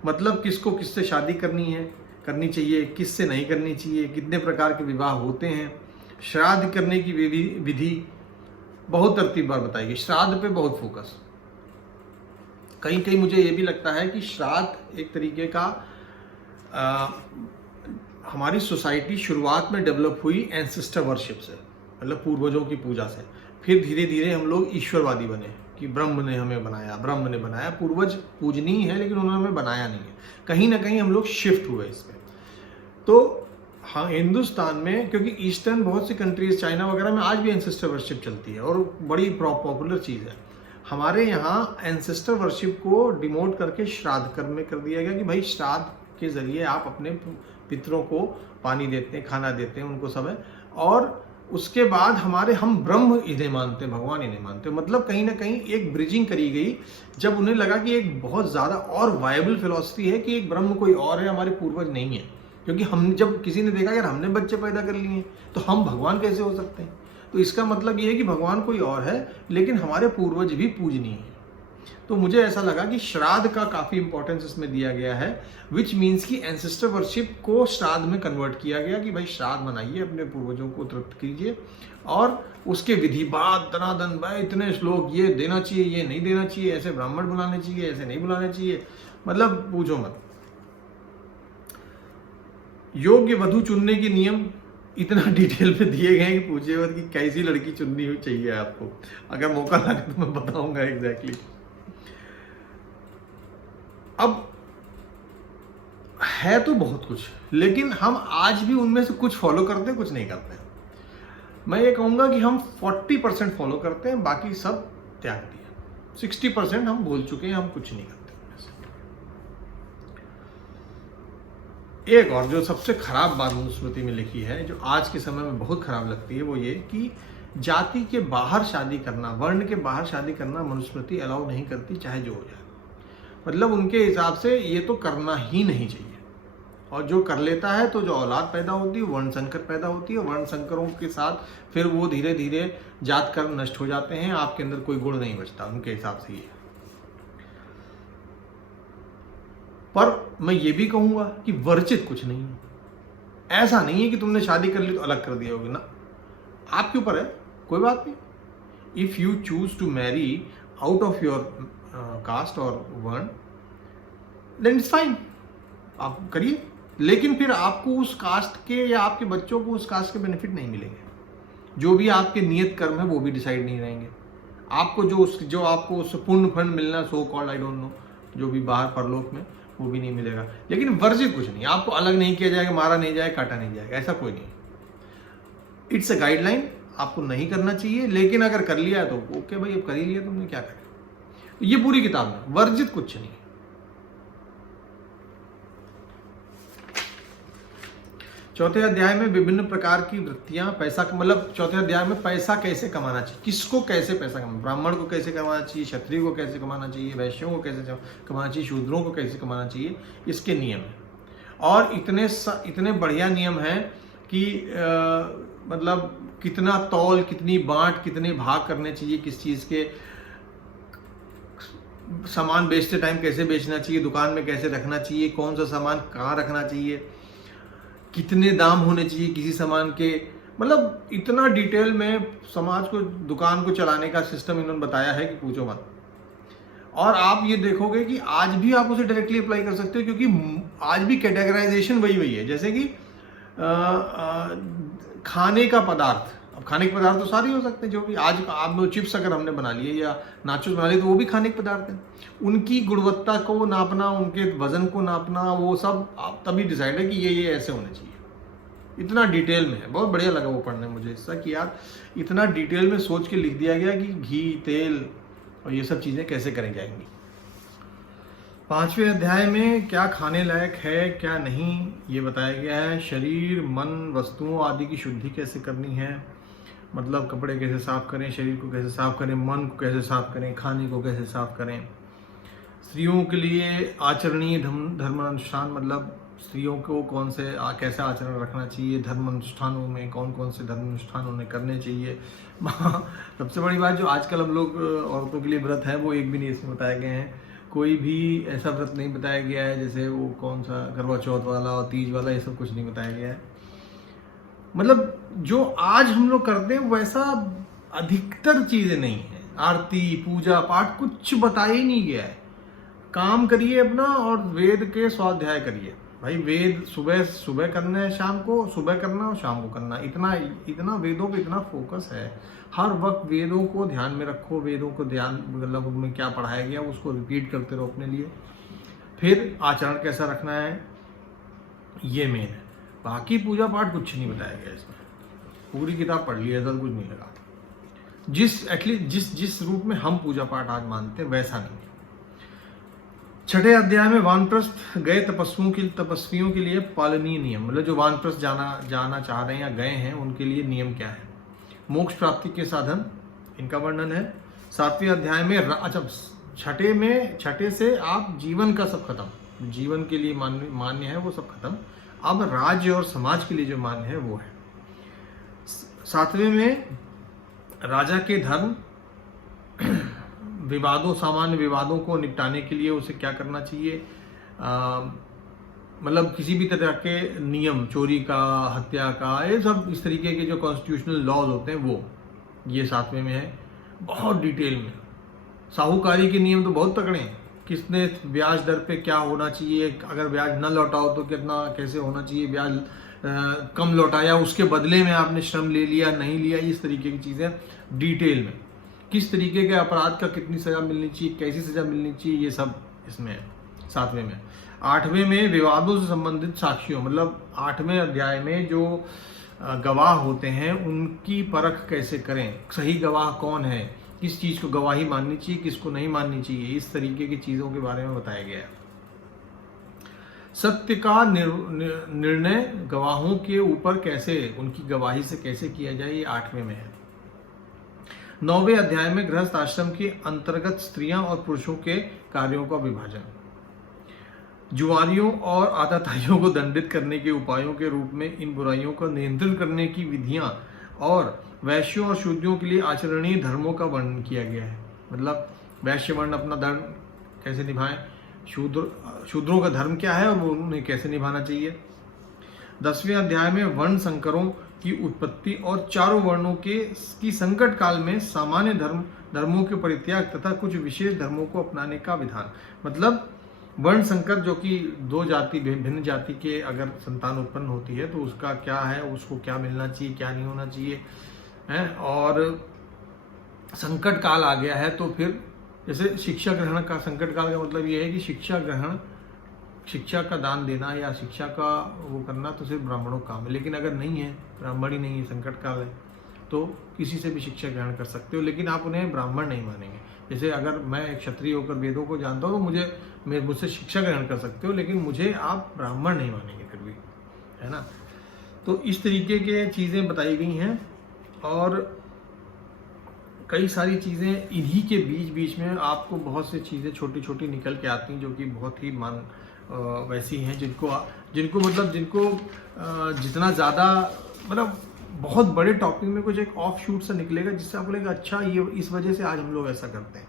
मतलब किसको किससे शादी करनी चाहिए, किससे नहीं करनी चाहिए, कितने प्रकार के विवाह होते हैं, श्राद्ध करने की विधि बहुत तरतीबवार बताएगी। श्राद्ध पे बहुत फोकस। कहीं कहीं मुझे ये भी लगता है कि श्राद्ध एक तरीके का हमारी सोसाइटी शुरुआत में डेवलप हुई एंसेस्टर वर्शिप से, मतलब पूर्वजों की पूजा से। फिर धीरे धीरे हम लोग ईश्वरवादी बने कि ब्रह्म ने हमें बनाया, ब्रह्म ने बनाया। पूर्वज पूजनीय है लेकिन उन्होंने हमें बनाया नहीं है। कहीं ना कहीं हम लोग शिफ्ट हुए इसमें। तो हाँ, हिंदुस्तान में क्योंकि ईस्टर्न बहुत सी कंट्रीज, चाइना वगैरह में आज भी एंसेस्टर वर्शिप चलती है और बड़ी पॉपुलर चीज़ है। हमारे यहाँ एंसेस्टर वर्शिप को डिमोट करके श्राद्ध कर्म में कर दिया गया कि भाई श्राद्ध के जरिए आप अपने पितरों को पानी देते हैं, खाना देते हैं, उनको सब है। और उसके बाद हम ब्रह्म इन्हें मानते हैं, भगवान इन्हें मानते हैं। मतलब कहीं ना कहीं एक ब्रिजिंग करी गई जब उन्हें लगा कि एक बहुत ज़्यादा और वायबल फिलॉसफी है कि एक ब्रह्म कोई और है, हमारे पूर्वज नहीं है। क्योंकि हम जब किसी ने देखा यार हमने बच्चे पैदा कर लिए तो हम भगवान कैसे हो सकते हैं। तो इसका मतलब ये है कि भगवान कोई और है लेकिन हमारे पूर्वज भी पूजनीय हैं। तो मुझे ऐसा लगा कि श्राद्ध का काफ़ी इंपॉर्टेंस इसमें दिया गया है, विच मीन्स कि एंसेस्टर वर्शिप को श्राद्ध में कन्वर्ट किया गया कि भाई श्राद्ध मनाइए, अपने पूर्वजों को तृप्त कीजिए। और उसके विधि बाद दनादन भाई इतने श्लोक, ये देना चाहिए, ये नहीं देना चाहिए, ऐसे ब्राह्मण बुलाने चाहिए, ऐसे नहीं बुलाने चाहिए, मतलब पूछो मत। योग्य वधु चुनने के नियम इतना डिटेल में दिए गए कि पूछे मत कि कैसी लड़की चुननी हुई चाहिए आपको। अगर मौका लगे तो मैं बताऊंगा एग्जैक्टली। अब है तो बहुत कुछ, लेकिन हम आज भी उनमें से कुछ फॉलो करते हैं, कुछ नहीं करते हैं। मैं ये कहूंगा कि हम 40% फॉलो करते हैं, बाकी सब त्याग दिया। 60% हम भूल चुके हैं, हम कुछ नहीं करते। एक और जो सबसे खराब बात मनुस्मृति में लिखी है, जो आज के समय में बहुत खराब लगती है, वो ये कि जाति के बाहर शादी करना, वर्ण के बाहर शादी करना मनुस्मृति अलाउ नहीं करती, चाहे जो हो जाए। मतलब उनके हिसाब से ये तो करना ही नहीं चाहिए। और जो कर लेता है तो जो औलाद पैदा होती है वर्ण संकर पैदा होती है। वर्ण संकरों के साथ फिर वो धीरे धीरे जात कर्म नष्ट हो जाते हैं, आपके अंदर कोई गुण नहीं बचता उनके हिसाब से ये। पर मैं ये भी कहूंगा कि वर्जित कुछ नहीं है। ऐसा नहीं है कि तुमने शादी कर ली तो अलग कर दिया होगा ना, आपके ऊपर है, कोई बात नहीं। If you choose to marry out of your caste और वर्ण, देन इट्स फाइन, आप करिए। लेकिन फिर आपको उस कास्ट के या आपके बच्चों को उस कास्ट के बेनिफिट नहीं मिलेंगे। जो भी आपके नियत कर्म है वो भी डिसाइड नहीं रहेंगे। आपको जो आपको उस पुण्य फंड मिलना, so called, I don't know, जो भी बाहर परलोक में, वो भी नहीं मिलेगा। लेकिन वर्जित कुछ नहीं, आपको अलग नहीं किया जाएगा, मारा नहीं जाएगा, काटा नहीं जाएगा, ऐसा कोई नहीं। इट्स अ गाइडलाइन, आपको नहीं करना चाहिए। लेकिन अगर कर लिया तो ओके भाई, अब कर ही लिया तुमने, क्या करें। ये पूरी किताब में वर्जित कुछ नहीं। चौथे अध्याय में विभिन्न प्रकार की वृत्तियां, पैसा मतलब चौथे अध्याय में पैसा कैसे कमाना चाहिए, किसको कैसे पैसा कमाना, ब्राह्मण को कैसे कमाना चाहिए, क्षत्रिय को कैसे कमाना चाहिए, वैश्यों को कैसे कमाना चाहिए, शूद्रों को कैसे कमाना चाहिए, इसके नियम है। और इतने बढ़िया नियम हैं कि मतलब कितना तौल, कितनी बांट, कितने भाग करने चाहिए, किस चीज़ के सामान बेचते टाइम कैसे बेचना चाहिए, दुकान में कैसे रखना चाहिए, कौन सा सामान कहाँ रखना चाहिए, कितने दाम होने चाहिए किसी सामान के, मतलब इतना डिटेल में समाज को, दुकान को चलाने का सिस्टम इन्होंने बताया है कि पूछो मत। और आप ये देखोगे कि आज भी आप उसे डायरेक्टली अप्लाई कर सकते हो, क्योंकि आज भी कैटेगराइजेशन वही है। जैसे कि खाने का पदार्थ, अब खाने के पदार्थ तो सारे हो सकते हैं, जो भी आज आप चिप्स अगर हमने बना लिए या नाचोस बना लिए तो वो भी खाने के पदार्थ हैं। उनकी गुणवत्ता को नापना, उनके वजन को नापना, वो सब आप तभी डिसाइड है कि ये ऐसे होने चाहिए। इतना डिटेल में है, बहुत बढ़िया लगा वो पढ़ने मुझे इसका कि यार इतना डिटेल में सोच के लिख दिया गया कि घी, तेल और ये सब चीज़ें कैसे करें जाएंगी। 5वें अध्याय में क्या खाने लायक है क्या नहीं ये बताया गया है। शरीर, मन, वस्तुओं आदि की शुद्धि कैसे करनी है, मतलब कपड़े कैसे साफ करें, शरीर को कैसे साफ करें, मन को कैसे साफ करें, खाने को कैसे साफ करें। स्त्रियों के लिए आचरणीय धर्म अनुष्ठान, मतलब स्त्रियों को कौन से कैसा आचरण रखना चाहिए, धर्म अनुष्ठानों में कौन कौन से धर्म अनुष्ठान उन्हें करने चाहिए। सबसे बड़ी बात जो आजकल हम लोग औरतों के लिए व्रत है वो एक भी नहीं इसमें बताए गए हैं। कोई भी ऐसा व्रत नहीं बताया गया है, जैसे वो कौन सा करवा चौथ वाला और तीज वाला, ये सब कुछ नहीं बताया गया है। मतलब जो आज हम लोग करते हैं वैसा अधिकतर चीज़ें नहीं है। आरती, पूजा पाठ कुछ बताया ही नहीं गया है। काम करिए अपना और वेद के स्वाध्याय करिए। भाई वेद सुबह करना है, शाम को सुबह करना और शाम को करना, इतना वेदों पे इतना फोकस है। हर वक्त वेदों को ध्यान में रखो, वेदों को ध्यान, मतलब उनमें क्या पढ़ाया गया उसको रिपीट करते रहो अपने लिए। फिर आचरण कैसा रखना है ये मेन है। बाकी पूजा पाठ कुछ नहीं बताया गया इसमें। पूरी किताब पढ़ ली, ऐसा कुछ नहीं लगा। जिस रूप में हम पूजा पाठ आज मानते हैं वैसा नहीं। 6ठे अध्याय में वानप्रस्थ गए तपस्वियों के लिए पालनीय नियम, मतलब जो वानप्रस्थ जाना चाह रहे हैं या गए हैं उनके लिए नियम क्या है। मोक्ष प्राप्ति के साधन, इनका वर्णन है। 7वें अध्याय में अच्छा, छठे से आप जीवन का सब खत्म, जीवन के लिए मान्य है वो सब खत्म। अब राज्य और समाज के लिए जो मान्य है वो है। 7वें में राजा के धर्म, सामान्य विवादों को निपटाने के लिए उसे क्या करना चाहिए, मतलब किसी भी तरह के नियम, चोरी का, हत्या का, ये सब इस तरीके के जो कॉन्स्टिट्यूशनल लॉज होते हैं वो ये 7वें में है, बहुत डिटेल में। साहूकारी के नियम तो बहुत तगड़े हैं। किसने ब्याज दर पे क्या होना चाहिए, अगर ब्याज न लौटाओ तो कितना कैसे होना चाहिए, ब्याज कम लौटाया उसके बदले में आपने श्रम ले लिया नहीं लिया, इस तरीके की चीज़ें डिटेल में। किस तरीके के अपराध का कितनी सज़ा मिलनी चाहिए, कैसी सज़ा मिलनी चाहिए, ये सब इसमें है 7वें में। 8वें में विवादों से संबंधित साक्ष्यों, मतलब 8वें अध्याय में जो गवाह होते हैं उनकी परख कैसे करें, सही गवाह कौन है, किस चीज़ को गवाही माननी चाहिए, किसको नहीं माननी चाहिए, इस तरीके की चीज़ों के बारे में बताया गया है। सत्य का निर्णय गवाहों के ऊपर कैसे, उनकी गवाही से कैसे किया जाए, ये 8वें में है। 9वें अध्याय में गृहस्थ आश्रम के अंतर्गत स्त्रियां और पुरुषों के कार्यों का विभाजन, जुआरियों और आताताइयों को दंडित करने के उपायों के रूप में इन बुराइयों को नियंत्रित करने की विधियां, और वैश्यों और शूद्रों के लिए आचरणीय धर्मों का वर्णन किया गया है। मतलब वैश्य वर्ण अपना धर्म कैसे निभाएं, शूद्रों का धर्म क्या है और वो उन्हें कैसे निभाना चाहिए। 10वें अध्याय में वर्ण संकरों की उत्पत्ति और चारों वर्णों की संकट काल में सामान्य धर्मों के परित्याग तथा कुछ विशेष धर्मों को अपनाने का विधान। मतलब वर्ण संकर, जो कि दो जाति, भिन्न जाति के अगर संतान उत्पन्न होती है तो उसका क्या है, उसको क्या मिलना चाहिए, क्या नहीं होना चाहिए है। और संकट काल आ गया है तो फिर जैसे शिक्षा ग्रहण का, संकट काल का मतलब ये है कि शिक्षा ग्रहण, शिक्षा का दान देना या शिक्षा का वो करना तो सिर्फ ब्राह्मणों का काम है। लेकिन अगर नहीं है, ब्राह्मण ही नहीं है, संकट काल है, तो किसी से भी शिक्षा ग्रहण कर सकते हो, लेकिन आप उन्हें ब्राह्मण नहीं मानेंगे। जैसे अगर मैं एक क्षत्रिय होकर वेदों को जानता हूँ तो मुझसे शिक्षा ग्रहण कर सकते हो, लेकिन मुझे आप ब्राह्मण नहीं मानेंगे फिर भी, है ना। तो इस तरीके के चीज़ें बताई गई हैं और कई सारी चीज़ें इन्हीं के बीच बीच में आपको बहुत सी चीज़ें छोटी छोटी निकल के आती हैं जो कि बहुत ही वैसी हैं जिनको जितना ज़्यादा मतलब बहुत बड़े टॉपिक में कुछ एक ऑफ शूट सा निकलेगा जिससे आपको लगेगा अच्छा ये इस वजह से आज हम लोग ऐसा करते हैं।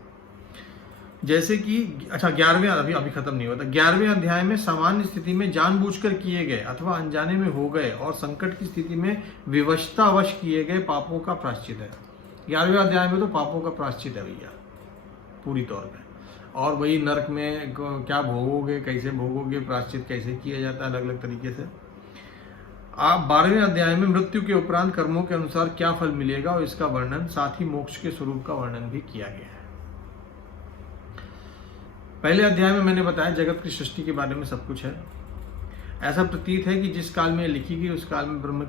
जैसे कि अच्छा 11वें अभी खत्म नहीं होता। 11वें अध्याय में सामान्य स्थिति में जानबूझकर किए गए अथवा अनजाने में हो गए और संकट की स्थिति में विवशतावश किए गए पापों का प्रायश्चित है। 11वें अध्याय में तो पापों का प्रायश्चित है भैया पूरी तौर पे, और वही नरक में क्या भोगोगे, कैसे भोगोगे, प्रायश्चित कैसे किया जाता है अलग अलग तरीके से। आप 12वें अध्याय में मृत्यु के उपरांत कर्मों के अनुसार क्या फल मिलेगा और इसका वर्णन, साथ ही मोक्ष के स्वरूप का वर्णन भी किया गया है। पहले अध्याय में मैंने बताया जगत की सृष्टि के बारे में सब कुछ है। ऐसा प्रतीत है कि जिस काल में लिखी गई उस काल में ब्रह्मा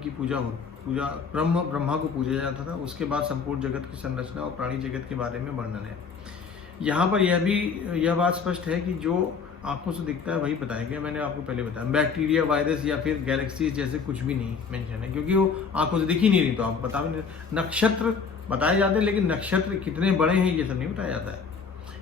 को पूजा जाता था। उसके बाद संपूर्ण जगत की संरचना और प्राणी जगत के बारे में वर्णन है। यहाँ पर यह बात स्पष्ट है कि जो आंखों से दिखता है वही बताया गया। मैंने आपको पहले बताया बैक्टीरिया, वायरस या फिर गैलेक्सीज जैसे कुछ भी नहीं मेंशन है, क्योंकि वो आंखों से दिख ही नहीं रही, तो आप बता भी नहीं। नक्षत्र बताए जाते हैं लेकिन नक्षत्र कितने बड़े हैं ये सब नहीं बताया जाता है।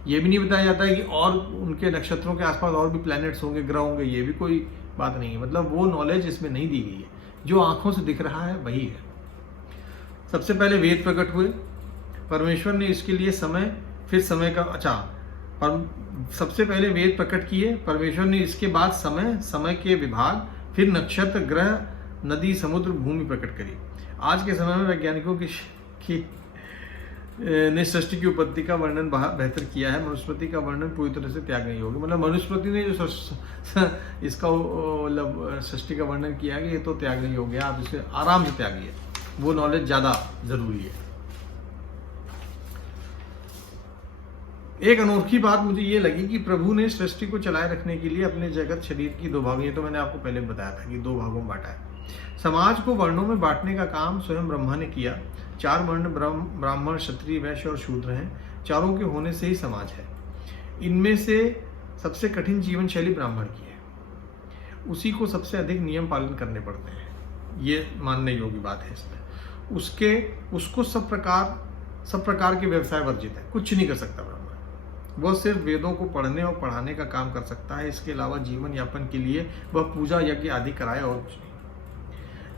ये भी नहीं बताया जाता है कि और उनके नक्षत्रों के आसपास और भी प्लैनेट्स होंगे, ग्रह होंगे, ये भी कोई बात नहीं है। मतलब वो नॉलेज इसमें नहीं दी गई है, जो आंखों से दिख रहा है वही है। सबसे पहले वेद प्रकट हुए, परमेश्वर ने इसके लिए समय फिर समय का सबसे पहले वेद प्रकट किए परमेश्वर ने, इसके बाद समय के विभाग, फिर नक्षत्र, ग्रह, नदी, समुद्र, भूमि प्रकट करी। आज के समय में वैज्ञानिकों ने सृष्टि की उत्पत्ति का वर्णन बेहतर किया है। मनुस्मृति का वर्णन पूरी तरह से त्याग नहीं होगा। मतलब मनुस्मृति ने जो इसका मतलब सृष्टि का वर्णन किया है ये तो त्याग नहीं हो गया, आप इसे आराम से त्यागिए, वो नॉलेज ज्यादा जरूरी है। एक अनोखी बात मुझे ये लगी कि प्रभु ने सृष्टि को चलाए रखने के लिए अपने जगत शरीर की दो भागों, ये तो मैंने आपको पहले बताया था कि दो भागों में बांटा है। समाज को वर्णों में बांटने का काम स्वयं ब्रह्मा ने किया। 4 वर्ण ब्राह्मण, क्षत्रिय, वैश्य और शूद्र हैं। चारों के होने से ही समाज है। इनमें से सबसे कठिन जीवन शैली ब्राह्मण की है, उसी को सबसे अधिक नियम पालन करने पड़ते हैं, ये मानने योग्य बात है इसमें। उसको सब प्रकार के व्यवसाय वर्जित है, कुछ नहीं कर सकता ब्राह्मण। वह सिर्फ वेदों को पढ़ने और पढ़ाने का काम कर सकता है। इसके अलावा जीवन यापन के लिए वह पूजा यज्ञ आदि कराए और कुछ नहीं,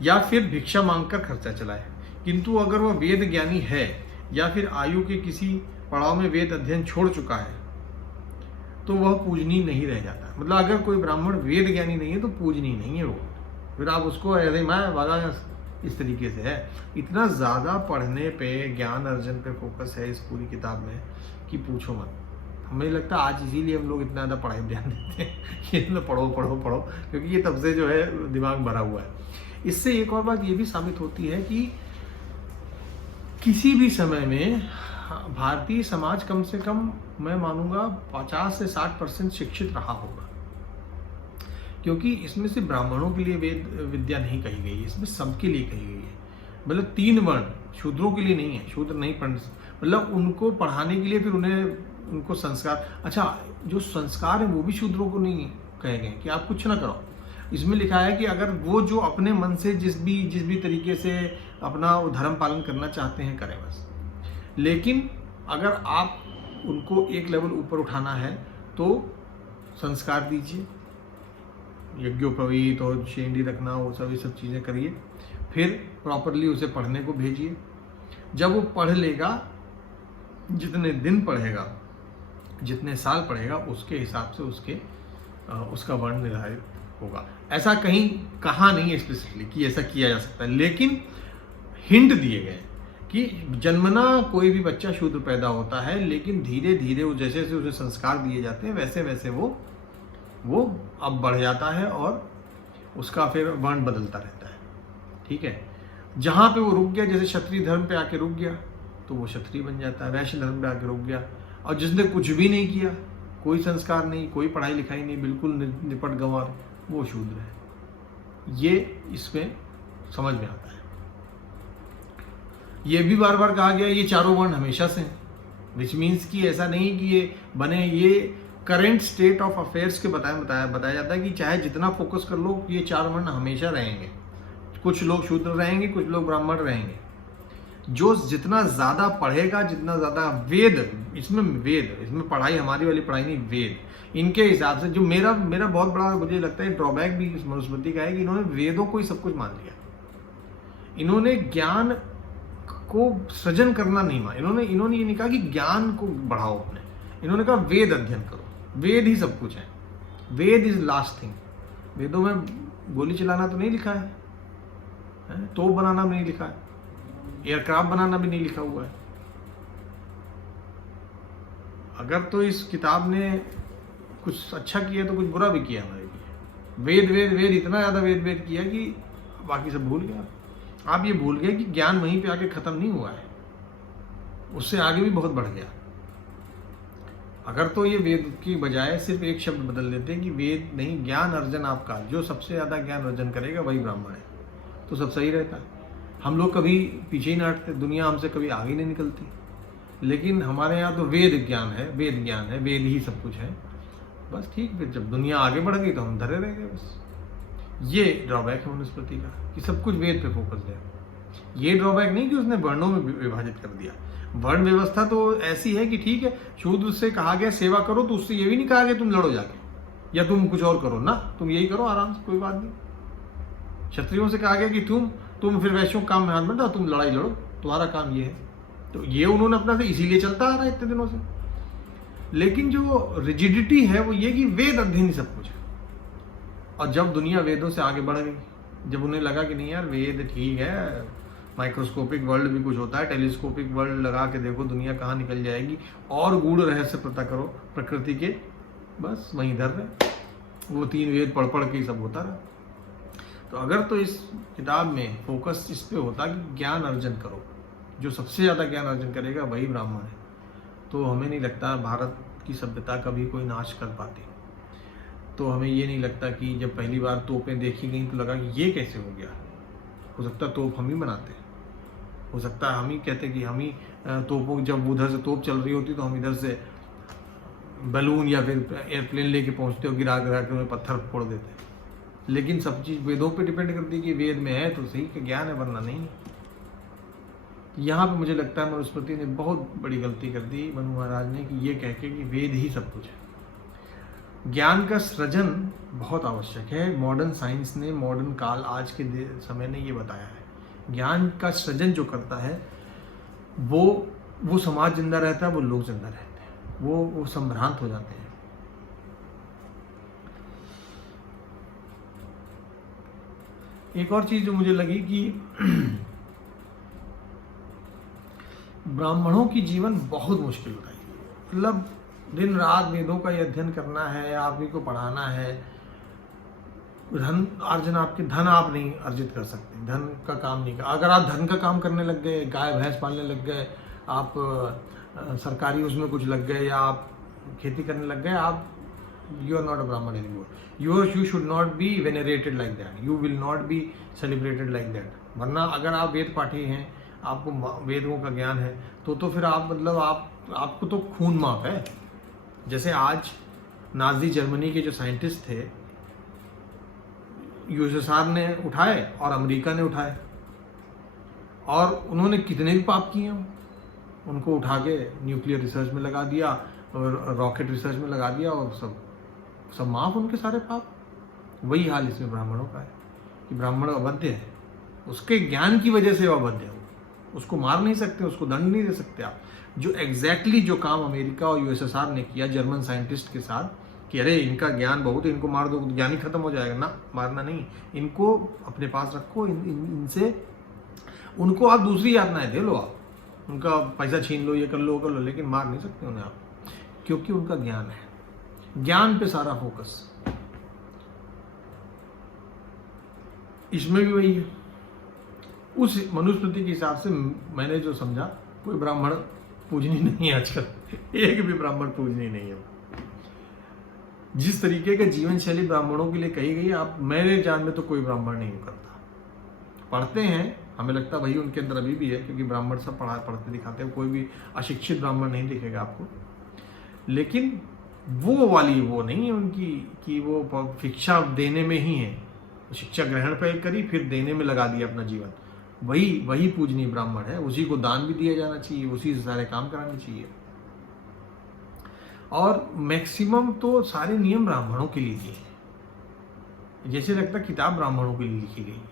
या फिर भिक्षा मांगकर खर्चा चलाए। किंतु अगर वह वेद ज्ञानी है या फिर आयु के किसी पड़ाव में वेद अध्ययन छोड़ चुका है तो वह पूजनीय नहीं रह जाता। मतलब अगर कोई ब्राह्मण वेद ज्ञानी नहीं है तो पूजनीय नहीं है वो, फिर आप उसको ऐसे मैं वाला इस तरीके से है। इतना ज़्यादा पढ़ने पे, ज्ञान अर्जन पे फोकस है इस पूरी किताब में कि पूछो मत। हमें लगता है आज इसीलिए हम लोग इतना ज़्यादा पढ़ाई ध्यान देते हैं कि मतलब पढ़ो, क्योंकि ये तब से जो है दिमाग भरा हुआ है। इससे एक और बात ये भी साबित होती है कि किसी भी समय में भारतीय समाज कम से कम मैं मानूंगा 50 से 60% शिक्षित रहा होगा, क्योंकि इसमें से ब्राह्मणों के लिए वेद विद्या नहीं कही गई है, इसमें सबके लिए कही गई है। मतलब 3 वर्ण शूद्रों के लिए नहीं है, शूद्र नहीं पढ़, मतलब उनको पढ़ाने के लिए फिर उनको संस्कार, अच्छा जो संस्कार है वो भी शूद्रों को नहीं कहे गए कि आप कुछ ना करो। इसमें लिखा है कि अगर वो जो अपने मन से जिस भी तरीके से अपना धर्म पालन करना चाहते हैं करें बस, लेकिन अगर आप उनको एक लेवल ऊपर उठाना है तो संस्कार दीजिए, यज्ञोपवीत और शेंडी रखना, वो सभी सब चीज़ें करिए, फिर प्रॉपरली उसे पढ़ने को भेजिए। जब वो पढ़ लेगा, जितने दिन पढ़ेगा, जितने साल पढ़ेगा, उसके हिसाब से उसका वर्ण निर्धारित होगा। ऐसा कहीं कहा नहीं है स्पेसिफिकली कि ऐसा किया जा सकता है, लेकिन हिंट दिए गए कि जन्मना कोई भी बच्चा शूद्र पैदा होता है, लेकिन धीरे धीरे वो जैसे जैसे उसे संस्कार दिए जाते हैं वैसे वैसे वो अब बढ़ जाता है और उसका फिर वर्ण बदलता रहता है। ठीक है, जहाँ पे वो रुक गया, जैसे क्षत्रिय धर्म पे आके रुक गया तो वो क्षत्रिय बन जाता है, वैश्य धर्म पे आके रुक गया, और जिसने कुछ भी नहीं किया, कोई संस्कार नहीं, कोई पढ़ाई लिखाई नहीं, बिल्कुल निपट गंवार, वो शूद्र है। ये इसमें समझ में आता है। ये भी बार बार कहा गया ये चारों वर्ण हमेशा से हैं, विच मीन्स कि ऐसा नहीं कि ये बने, ये करेंट स्टेट ऑफ अफेयर्स के बताया जाता है कि चाहे जितना फोकस कर लो ये 4 वर्ण हमेशा रहेंगे। कुछ लोग शूद्र रहेंगे, कुछ लोग ब्राह्मण रहेंगे। जो जितना ज़्यादा पढ़ेगा, जितना ज़्यादा इसमें पढ़ाई हमारी वाली पढ़ाई नहीं, वेद इनके हिसाब से, जो मेरा बहुत बड़ा मुझे लगता है ड्रॉबैक भी इस मनुस्मृति का है कि इन्होंने वेदों को ही सब कुछ मान लिया। इन्होंने ज्ञान को सृजन करना नहीं माना। इन्होंने ये नहीं कहा कि ज्ञान को बढ़ाओ अपने, इन्होंने कहा वेद अध्ययन करो, वेद ही सब कुछ है, वेद इज लास्ट थिंग। वेदों में गोली चलाना तो नहीं लिखा है, तोप बनाना भी नहीं लिखा है, एयरक्राफ्ट बनाना भी नहीं लिखा हुआ है। अगर तो इस किताब ने कुछ अच्छा किया तो कुछ बुरा भी किया हमारे लिए। वेद वेद वेद इतना ज़्यादा वेद किया कि बाकी सब भूल गया। आप ये भूल गए कि ज्ञान वहीं पे आके ख़त्म नहीं हुआ है, उससे आगे भी बहुत बढ़ गया। अगर तो ये वेद की बजाय सिर्फ एक शब्द बदल देते कि वेद नहीं, ज्ञान अर्जन आपका, जो सबसे ज़्यादा ज्ञान अर्जन करेगा वही ब्राह्मण है, तो सब सही रहता। हम लोग कभी पीछे ही नहीं हटते, दुनिया हमसे कभी आगे नहीं निकलती। लेकिन हमारे यहाँ तो वेद ज्ञान है, वेद ही सब कुछ है, बस ठीक। फिर जब दुनिया आगे बढ़ गई तो हम धरे रह गए बस। ये ड्रॉबैक है मनुस्मृति का कि सब कुछ वेद पे फोकस है। ये ड्रॉबैक नहीं कि उसने वर्णों में विभाजित कर दिया। वर्ण व्यवस्था तो ऐसी है कि ठीक है, शूद्र से कहा गया सेवा करो, तो उससे ये भी नहीं कहा गया तुम लड़ो जाके या तुम कुछ और करो ना, तुम यही करो आराम से, कोई बात नहीं। क्षत्रियों से कहा गया कि तुम फिर वैश्यों काम में हाथ मत डालो, तुम लड़ाई लड़ो, तुम्हारा काम ये है। तो ये उन्होंने अपना से इसीलिए चलता आ रहा है इतने दिनों से। लेकिन जो रिजिडिटी है वो ये कि वेद अध्ययन ही सब कुछ है। और जब दुनिया वेदों से आगे बढ़ गई, जब उन्हें लगा कि नहीं यार वेद ठीक है, माइक्रोस्कोपिक वर्ल्ड भी कुछ होता है, टेलीस्कोपिक वर्ल्ड लगा के देखो दुनिया कहाँ निकल जाएगी, और गूढ़ रहस्य पता करो प्रकृति के, बस वहीं धर रहे। वो 3 वेद पढ़ के ही सब होता रहा। तो अगर तो इस किताब में फोकस इस पे होता कि ज्ञान अर्जन करो, जो सबसे ज़्यादा ज्ञान अर्जन करेगा वही ब्राह्मण है, तो हमें नहीं लगता भारत की सभ्यता कभी कोई नाश कर पाती। तो हमें ये नहीं लगता कि जब पहली बार तोपें देखी गई तो लगा कि ये कैसे हो गया। हो सकता है तोप हम ही बनाते, हो सकता है हम ही कहते कि हम ही तोपों, जब उधर से तोप चल रही होती तो हम इधर से बैलून या फिर एयरप्लेन लेके पहुंचते हो, गिरा के उन्हें पत्थर फोड़ देते। लेकिन सब चीज़ वेदों पे डिपेंड करती है कि वेद में है तो सही कि ज्ञान है, वरना नहीं। यहाँ पे मुझे लगता है मनुस्मृति ने बहुत बड़ी गलती कर दी मनु महाराज ने, कि ये कह के कि वेद ही सब कुछ है। ज्ञान का सृजन बहुत आवश्यक है। मॉडर्न साइंस ने, मॉडर्न काल, आज के समय ने ये बताया है। ज्ञान का सृजन जो करता है वो समाज जिंदा रहता है, वो लोग जिंदा रहते हैं, वो संभ्रांत हो जाते हैं। एक और चीज जो मुझे लगी कि ब्राह्मणों की जीवन बहुत मुश्किल होता है। मतलब दिन रात वेदों का ये अध्ययन करना है, आप ही को पढ़ाना है, धन अर्जन, आपके धन आप नहीं अर्जित कर सकते, धन का काम नहीं कर। अगर आप धन का काम करने लग गए, गाय भैंस पालने लग गए, आप सरकारी उसमें कुछ लग गए, या आप खेती करने लग गए, आप यू आर नॉट अ ब्राह्मण anymore. You should not be venerated like that, you will not be celebrated like that. वरना अगर आप वेद पाठी हैं, आपको वेदों का ज्ञान है, तो फिर आप मतलब आपको तो खून माफ है। जैसे आज नाजी जर्मनी के जो साइंटिस्ट थे, यूएसएसआर ने उठाए और अमेरिका ने उठाए, और उन्होंने कितने भी पाप किए हैं। उनको उठा के न्यूक्लियर रिसर्च में लगा दिया और रॉकेट रिसर्च में लगा दिया, और सब माफ उनके सारे पाप। वही हाल इसमें ब्राह्मणों का है कि ब्राह्मण अवध्य है, उसके ज्ञान की वजह से वो अवध्य है। उसको मार नहीं सकते, उसको दंड नहीं दे सकते आप। जो एग्जैक्टली जो काम अमेरिका और यूएसएसआर ने किया जर्मन साइंटिस्ट के साथ, कि अरे इनका ज्ञान बहुत है, इनको मार दो, ज्ञान ही खत्म हो जाएगा ना, मारना नहीं, इनको अपने पास रखो, इनसे उनको आप दूसरी यातनाएं दे लो, आप उनका पैसा छीन लो, ये कर लो, लेकिन मार नहीं सकते उन्हें आप, क्योंकि उनका ज्ञान है। ज्ञान पे सारा फोकस। इसमें भी वही है। उस मनुस्मृति के हिसाब से मैंने जो समझा, कोई ब्राह्मण पूजनीय नहीं है आजकल, एक भी ब्राह्मण पूजनीय नहीं है। जिस तरीके का जीवन शैली ब्राह्मणों के लिए कही गई, आप मेरे जान में तो कोई ब्राह्मण नहीं करता। पढ़ते हैं, हमें लगता है भाई उनके अंदर अभी भी है, क्योंकि ब्राह्मण सब पढ़ते दिखाते हैं, कोई भी अशिक्षित ब्राह्मण नहीं दिखेगा आपको। लेकिन वो वाली वो नहीं है उनकी कि वो शिक्षा देने में ही है, शिक्षा ग्रहण पे करी, फिर देने में लगा दिया अपना जीवन। वही पूजनीय ब्राह्मण है, उसी को दान भी दिया जाना चाहिए, उसी से सारे काम कराने चाहिए। और मैक्सिमम तो सारे नियम ब्राह्मणों के लिए दिए हैं, जैसे लगता है किताब ब्राह्मणों के लिए लिखी गई है।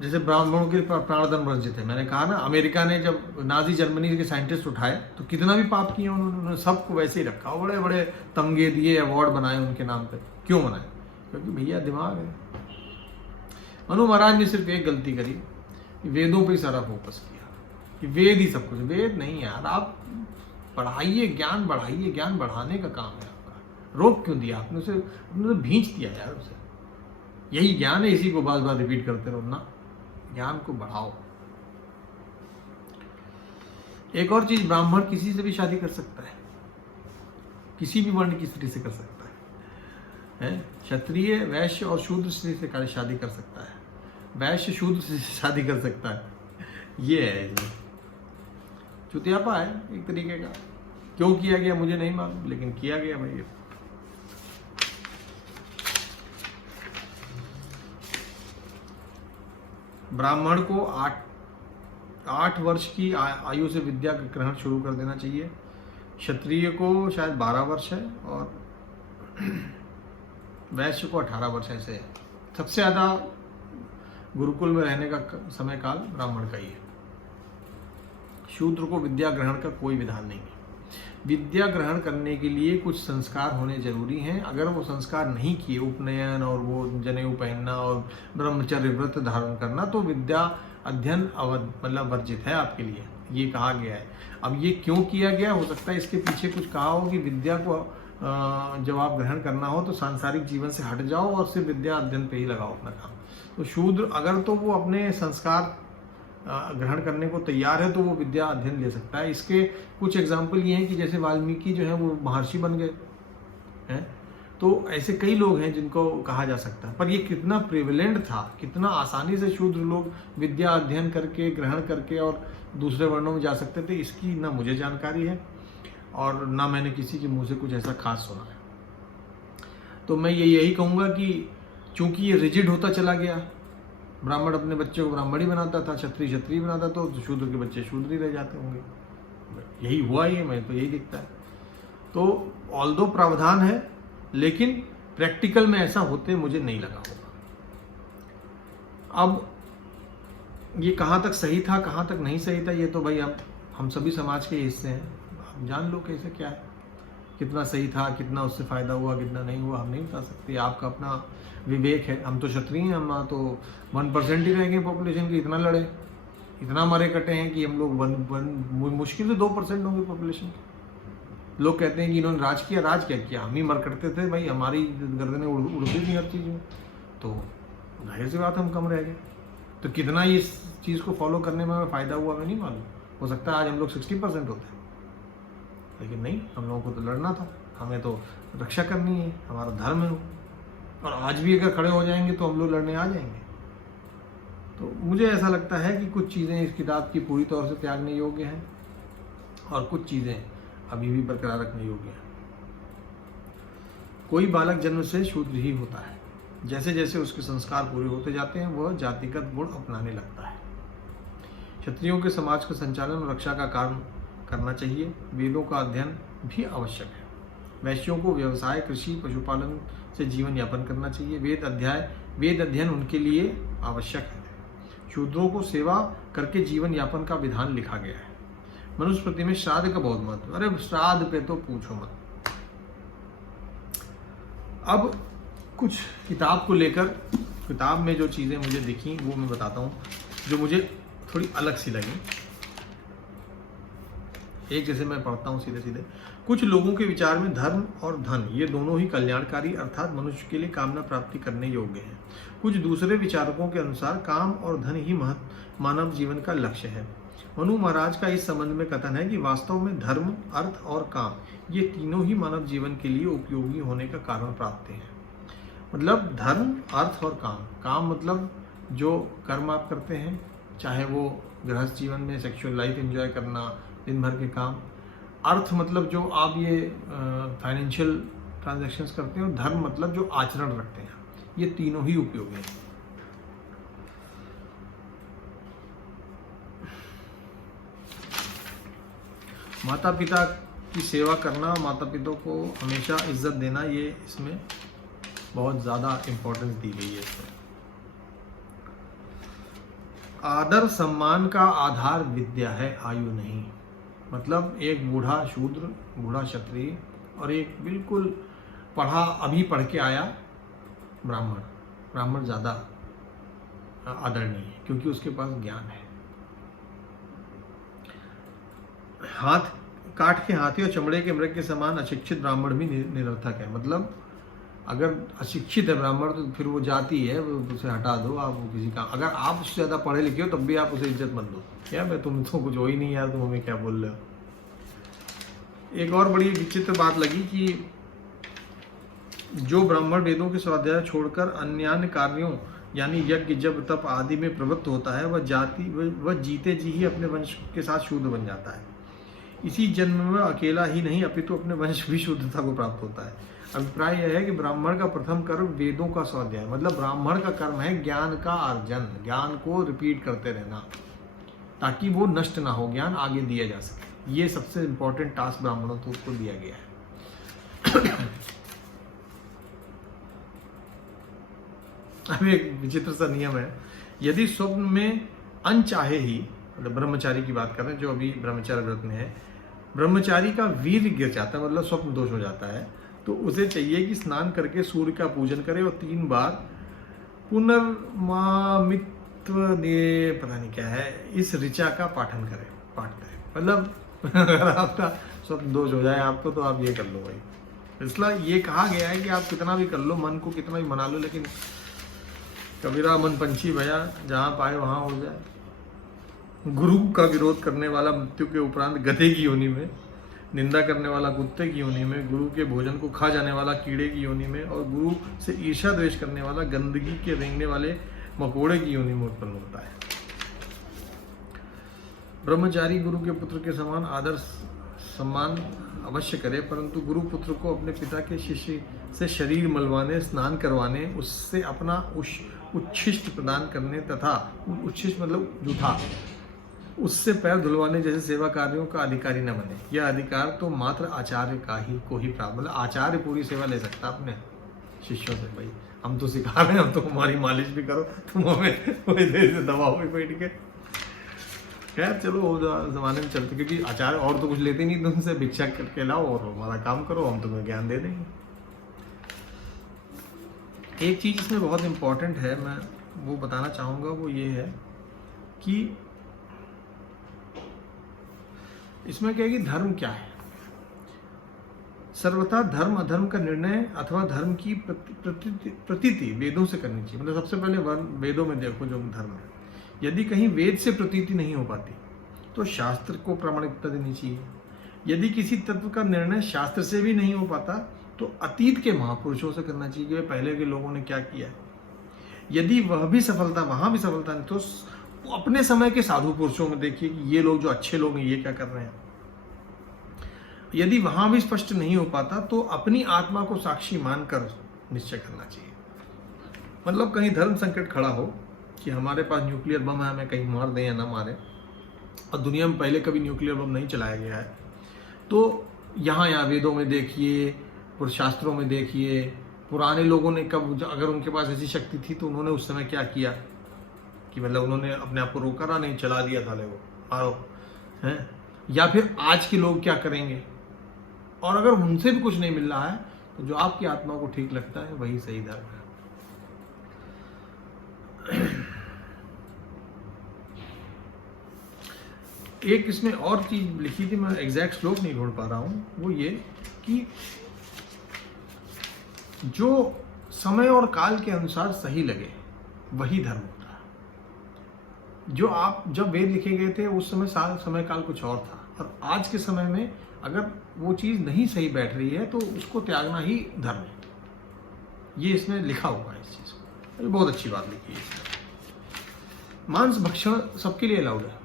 जैसे ब्राह्मणों के प्राणदान वर्जित है। मैंने कहा ना, अमेरिका ने जब नाजी जर्मनी के साइंटिस्ट उठाए तो कितना भी पाप किया उन्होंने सबको वैसे ही रखा, बड़े बड़े तमगे दिए, अवार्ड बनाए उनके नाम पे। क्यों बनाए? क्योंकि भैया दिमाग है। मनु महाराज ने सिर्फ एक गलती करी, वेदों पे ही सारा फोकस किया कि वेद ही सब कुछ। वेद नहीं यार, आप पढ़ाइए, ज्ञान बढ़ाइए, ज्ञान बढ़ाने का काम है आपका। रोक क्यों दिया आपने उसे? तो भींच दिया यार उसे। यही ज्ञान है, इसी को बार बार रिपीट करते रहो ना, ज्ञान को बढ़ाओ। एक और चीज, ब्राह्मण किसी से भी शादी कर सकता है, किसी भी वर्ण की स्त्री से कर सकता है। क्षत्रिय, वैश्य और शूद्र स्त्री से शादी कर सकता है, वैश्य शूद्र से शादी कर सकता है। ये है इसमें चुतियापा है एक तरीके का। क्यों किया गया मुझे नहीं मालूम, लेकिन किया गया भाई। ब्राह्मण को 8 वर्ष की आयु से विद्या ग्रहण शुरू कर देना चाहिए। क्षत्रिय को शायद 12 वर्ष है और वैश्य को 18 वर्ष ऐसे है। सबसे ज़्यादा गुरुकुल में रहने का समय काल ब्राह्मण का ही है। शूद्र को विद्या ग्रहण का कोई विधान नहीं है। विद्या ग्रहण करने के लिए कुछ संस्कार होने जरूरी हैं। अगर वो संस्कार नहीं किए, उपनयन और वो जनेऊ पहनना और ब्रह्मचर्य व्रत धारण करना, तो विद्या अध्ययन मतलब वर्जित है आपके लिए, ये कहा गया है। अब ये क्यों किया गया, हो सकता है इसके पीछे कुछ कहा हो कि विद्या को जब आप ग्रहण करना हो तो सांसारिक जीवन से हट जाओ और सिर्फ विद्या अध्ययन पे ही लगाओ अपना काम। तो शूद्र अगर तो वो अपने संस्कार ग्रहण करने को तैयार है तो वो विद्या अध्ययन ले सकता है। इसके कुछ एग्जाम्पल ये हैं कि जैसे वाल्मीकि जो है वो महर्षि बन गए हैं, तो ऐसे कई लोग हैं जिनको कहा जा सकता है। पर ये कितना प्रिविलेंट था, कितना आसानी से शूद्र लोग विद्या अध्ययन करके, ग्रहण करके और दूसरे वर्णों में जा सकते थे, इसकी ना मुझे जानकारी है और ना मैंने किसी के मुंह से कुछ ऐसा खास सुना है। तो मैं यही कहूँगा कि चूंकि ये रिजिड होता चला गया, ब्राह्मण अपने बच्चे को ब्राह्मण ही बनाता था, क्षत्रिय बनाता, तो शूद्र के बच्चे शूद्र ही रह जाते होंगे। यही हुआ ही है, मैं तो यही दिखता है। तो ऑल्दो प्रावधान है, लेकिन प्रैक्टिकल में ऐसा होते मुझे नहीं लगा होगा। अब ये कहाँ तक सही था, कहाँ तक नहीं सही था, ये तो भाई अब हम सभी समाज के हिस्से हैं, आप जान लो कैसे क्या है, कितना सही था, कितना उससे फ़ायदा हुआ, कितना नहीं हुआ, हम नहीं बता सकते। आपका अपना विवेक है। हम तो क्षत्रिय हैं, हम तो 1% ही रह गए पॉपुलेशन की। इतना लड़े, इतना मरे कटे हैं कि हम लोग मुश्किल से 2% होंगे पॉपुलेशन के। लोग कहते हैं कि इन्होंने राज किया। राज क्या किया? हम ही मर करते थे भाई, हमारी गर्दनें उड़ती थी हर चीज़ में, तो जाहिर सी बात हम कम रह गए। तो कितना इस चीज़ को फॉलो करने में हमें फ़ायदा हुआ हमें नहीं मालूम। हो सकता है आज हम लोग 60% होते हैं, लेकिन नहीं, हम लोगों को तो लड़ना था, हमें तो रक्षा करनी है, हमारा धर्म है। और आज भी अगर खड़े हो जाएंगे तो हम लोग लड़ने आ जाएंगे। तो मुझे ऐसा लगता है कि कुछ चीज़ें इस किताब की पूरी तौर से त्यागने योग्य हैं और कुछ चीज़ें अभी भी बरकरार रखने योग्य हैं। कोई बालक जन्म से शूद्र ही होता है। जैसे जैसे उसके संस्कार पूरे होते जाते हैं वह जातिगत गुण अपनाने लगता है। क्षत्रियों के समाज का संचालन और रक्षा का काम करना चाहिए। वेदों का अध्ययन भी आवश्यक है। वैश्यों को व्यवसाय, कृषि, पशुपालन से जीवन यापन करना चाहिए। वेद अध्ययन उनके लिए आवश्यक है। शूद्रों को सेवा करके जीवन यापन का विधान लिखा गया है। मनुस्मृति में श्राद्ध का बहुत महत्व। अरे श्राद्ध पे तो पूछो मत। अब कुछ किताब को लेकर, किताब में जो चीज़ें मुझे दिखी वो मैं बताता हूँ, जो मुझे थोड़ी अलग सी लगी। एक जैसे मैं पढ़ता हूँ सीधे सीधे, कुछ लोगों के विचार में धर्म और धन ये दोनों ही कल्याणकारी अर्थात मनुष्य के लिए कामना प्राप्ति करने योग्य हैं। कुछ दूसरे विचारकों के अनुसार काम और धन ही मानव जीवन का लक्ष्य है। मनु महाराज का इस संबंध में कथन है कि वास्तव में धर्म, अर्थ और काम ये तीनों ही मानव जीवन के लिए उपयोगी होने का कारण प्राप्त हैं। मतलब धर्म, अर्थ और काम। काम मतलब जो कर्म आप करते हैं, चाहे वो गृहस्थ जीवन में सेक्सुअल लाइफ एंजॉय करना, दिन भर के काम। अर्थ मतलब जो आप ये फाइनेंशियल ट्रांजैक्शंस करते हैं, और धर्म मतलब जो आचरण रखते हैं। ये तीनों ही उपयोगी हैं। माता पिता की सेवा करना, माता पिता को हमेशा इज्जत देना, ये इसमें बहुत ज़्यादा इम्पोर्टेंस दी गई है इसमें। आदर सम्मान का आधार विद्या है, आयु नहीं। मतलब एक बूढ़ा शूद्र, बूढ़ा क्षत्रिय, और एक बिल्कुल पढ़ा, अभी पढ़ के आया ब्राह्मण, ब्राह्मण ज़्यादा आदरणीय है क्योंकि उसके पास ज्ञान है। हाथ काट के हाथी और चमड़े के मृग के समान अशिक्षित ब्राह्मण भी निरर्थक है। मतलब अगर अशिक्षित है ब्राह्मण तो फिर वो जाति है, वो उसे हटा दो। आप किसी का, अगर आप उससे ज़्यादा पढ़े लिखे हो तब भी आप उसे इज्जत मत दो। क्या मैं, तुम तो कुछ हो ही नहीं यार, तुम हमें क्या बोल रहे हो। एक और बड़ी विचित्र बात लगी कि जो ब्राह्मण वेदों के स्वाध्याय छोड़कर अन्य कार्यों यानी यज्ञ जप तप आदि में प्रवृत्त होता है, वह जीते जी ही अपने वंश के साथ शूद्र बन जाता है। इसी जन्म में अकेला ही नहीं अपितु अपने वंश भी शुद्धता को प्राप्त होता है। अभिप्राय यह है कि ब्राह्मण का प्रथम कर्म वेदों का स्वाध्याय, मतलब ब्राह्मण का कर्म है ज्ञान का अर्जन, ज्ञान को रिपीट करते रहना ताकि वो नष्ट ना हो, ज्ञान आगे दिया जा सके। ये सबसे इंपॉर्टेंट टास्क ब्राह्मणों को दिया गया है। अब एक विचित्र सा नियम है, यदि स्वप्न में अनचाहे ही, मतलब ब्रह्मचारी की बात कर रहे हैं जो अभी ब्रह्मचार्य व्रत में है, ब्रह्मचारी का वीर्य गिर जाता है, मतलब स्वप्न दोष हो जाता है, तो उसे चाहिए कि स्नान करके सूर्य का पूजन करे और 3 बार पुनर्मामित्व ने पता नहीं क्या है इस ऋचा का पाठ करे। मतलब अगर आपका स्वप्न दोष हो जाए आपको, तो आप ये कर लो भाई। इसलिए ये कहा गया है कि आप कितना भी कर लो, मन को कितना भी मना लो, लेकिन कबीरा मन पंछी भया, जहाँ पाए वहाँ हो जाए। गुरु का विरोध करने वाला मृत्यु के उपरांत गधे की योनि में, निंदा करने वाला कुत्ते की योनि में, गुरु के भोजन को खा जाने वाला कीड़े की योनि में, और गुरु से ईर्ष्या द्वेष करने वाला गंदगी के रेंगने वाले मकोड़े की योनि में उत्पन्न होता है। ब्रह्मचारी गुरु के पुत्र के समान आदर सम्मान अवश्य करे, परंतु गुरु पुत्र को अपने पिता के शिष्य से शरीर मलवाने, स्नान करवाने, उससे अपना उच्छिष्ट प्रदान करने तथा उच्छिष्ट मतलब जूठा, उससे पैर धुलवाने जैसे सेवा कार्यों का अधिकारी न बने। यह अधिकार तो मात्र आचार्य को ही प्राप्त, मतलब आचार्य पूरी सेवा ले सकता अपने शिष्यों से। भाई हम तो सिखा रहे हैं, हम तो हमारी मालिश भी करो, तुम हमें दबाओ भी बैठ के। खैर चलो वो जमाने में चलते, क्योंकि आचार्य और तो कुछ लेते नहीं तुमसे, भिक्षा करके लाओ और हमारा काम करो, हम तुम्हें ज्ञान दे देंगे। एक चीज़ इसमें बहुत इम्पोर्टेंट है, मैं वो बताना चाहूँगा, वो ये है कि इसमें क्या है कि धर्म क्या है। सर्वथा धर्म अधर्म का निर्णय अथवा धर्म की प्रतीति वेदों से करनी चाहिए। मतलब सबसे पहले वेदों में देखो जो धर्म है, यदि कहीं वेद से प्रतीति नहीं हो पाती तो शास्त्र को प्रामाणिकता देनी चाहिए। यदि किसी तत्व का निर्णय शास्त्र से भी नहीं हो पाता तो अतीत के महापुरुषों से करना चाहिए कि पहले के लोगों ने क्या किया है। यदि वहाँ भी सफलता नहीं तो अपने समय के साधु पुरुषों में देखिए कि ये लोग जो अच्छे लोग हैं ये क्या कर रहे हैं। यदि वहाँ भी स्पष्ट नहीं हो पाता तो अपनी आत्मा को साक्षी मानकर निश्चय करना चाहिए। मतलब कहीं धर्म संकट खड़ा हो कि हमारे पास न्यूक्लियर बम है, हमें कहीं मार दें या ना मारे, और दुनिया में पहले कभी न्यूक्लियर बम नहीं चलाया गया है, तो यहाँ वेदों में देखिए, शास्त्रों में देखिए, पुराने लोगों ने कब, अगर उनके पास ऐसी शक्ति थी तो उन्होंने उस समय क्या किया कि मतलब उन्होंने अपने आप को रोका ना, नहीं चला दिया था वो आओ हैं। या फिर आज के लोग क्या करेंगे, और अगर उनसे भी कुछ नहीं मिल रहा है तो जो आपकी आत्मा को ठीक लगता है वही सही धर्म है। एक इसमें और चीज लिखी थी, मैं एग्जैक्ट श्लोक नहीं ढूंढ पा रहा हूं, वो ये कि जो समय और काल के अनुसार सही लगे वही धर्म होता है। जो आप जब वेद लिखे गए थे उस समय काल कुछ और था, और आज के समय में अगर वो चीज़ नहीं सही बैठ रही है तो उसको त्यागना ही धर्म है। ये इसमें लिखा हुआ है इस चीज़ को, ये बहुत अच्छी बात लिखी है इसमें। मांस भक्षण सबके लिए अलाउड है,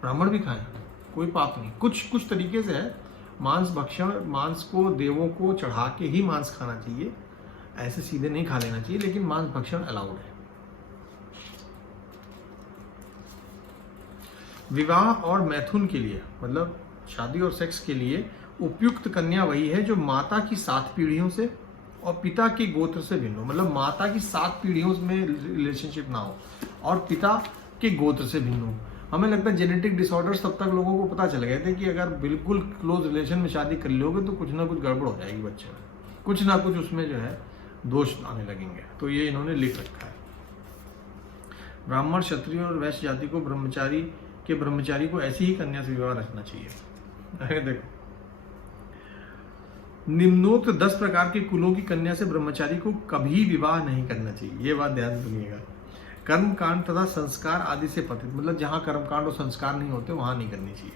ब्राह्मण भी खाएं, कोई पाप नहीं। कुछ तरीके से है, मांस भक्षण, मांस को देवों को चढ़ा के ही मांस खाना चाहिए, ऐसे सीधे नहीं खा लेना चाहिए, लेकिन मांस भक्षण अलाउड है। विवाह और मैथुन के लिए, मतलब शादी और सेक्स के लिए उपयुक्त कन्या वही है जो माता की 7 पीढ़ियों से और पिता के गोत्र से भिन्न हो। मतलब माता की 7 पीढ़ियों में रिलेशनशिप ना हो और पिता के गोत्र से भिन्न हो। हमें लगता है जेनेटिक डिसऑर्डर्स तब तक लोगों को पता चल गए थे कि अगर बिल्कुल क्लोज रिलेशन में शादी कर लोगे तो कुछ ना कुछ गड़बड़ हो जाएगी बच्चे में, कुछ ना कुछ उसमें जो है दोष आने लगेंगे। तो ये इन्होंने लिख रखा है। ब्राह्मण, क्षत्रिय और वैश्य जाति को ब्रह्मचारी को ऐसी ही कन्या से विवाह रखना चाहिए। देखो, निम्नोक्त 10 प्रकार के कुलों की कन्या से ब्रह्मचारी को कभी विवाह नहीं करना चाहिए। ये बात ध्यान सुनिएगा। कर्मकांड तथा संस्कार आदि से पतित, मतलब जहाँ कर्मकांड और संस्कार नहीं होते वहां नहीं करनी चाहिए।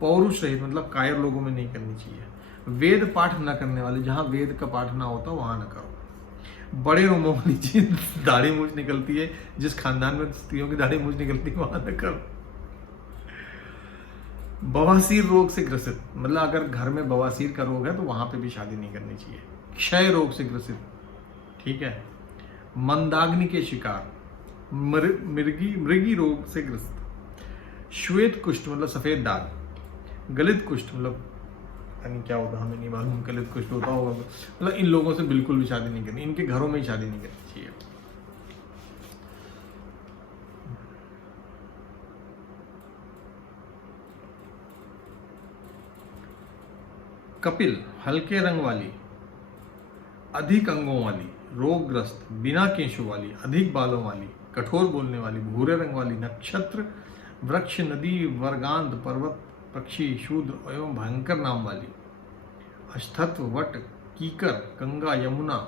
पौरुष रहित, मतलब कायर लोगों में नहीं करनी चाहिए। वेद पाठ न करने वाले, जहाँ वेद का पाठ ना होता वहां न करो। बड़े रोमों वाली चीज, दाढ़ी मूछ निकलती है, जिस खानदान में स्त्रियों की दाढ़ी मूछ निकलती है वहां न करो। बवासीर रोग से ग्रसित, मतलब अगर घर में बवासीर का रोग है तो वहां पे भी शादी नहीं करनी चाहिए। क्षय रोग से ग्रसित, ठीक है। मंदाग्नि के शिकार, मृगी रोग से ग्रसित, श्वेत कुष्ठ मतलब सफेद दाग, गलित कुष्ठ मतलब यानी क्या होता हमें नहीं मालूम, गलित कुष्ठ होता होगा, मतलब इन लोगों से बिल्कुल भी शादी नहीं करनी, इनके घरों में ही शादी नहीं करनी चाहिए। कपिल, हल्के रंग वाली, अधिक अंगों वाली, रोगग्रस्त, बिना केशों वाली, अधिक बालों वाली, कठोर बोलने वाली, भूरे रंग वाली, नक्षत्र, वृक्ष, नदी, वर्गांत, पर्वत, पक्षी, शूद्र एवं भयंकर नाम वाली, अष्टत्व, वट, कीकर, गंगा, यमुना,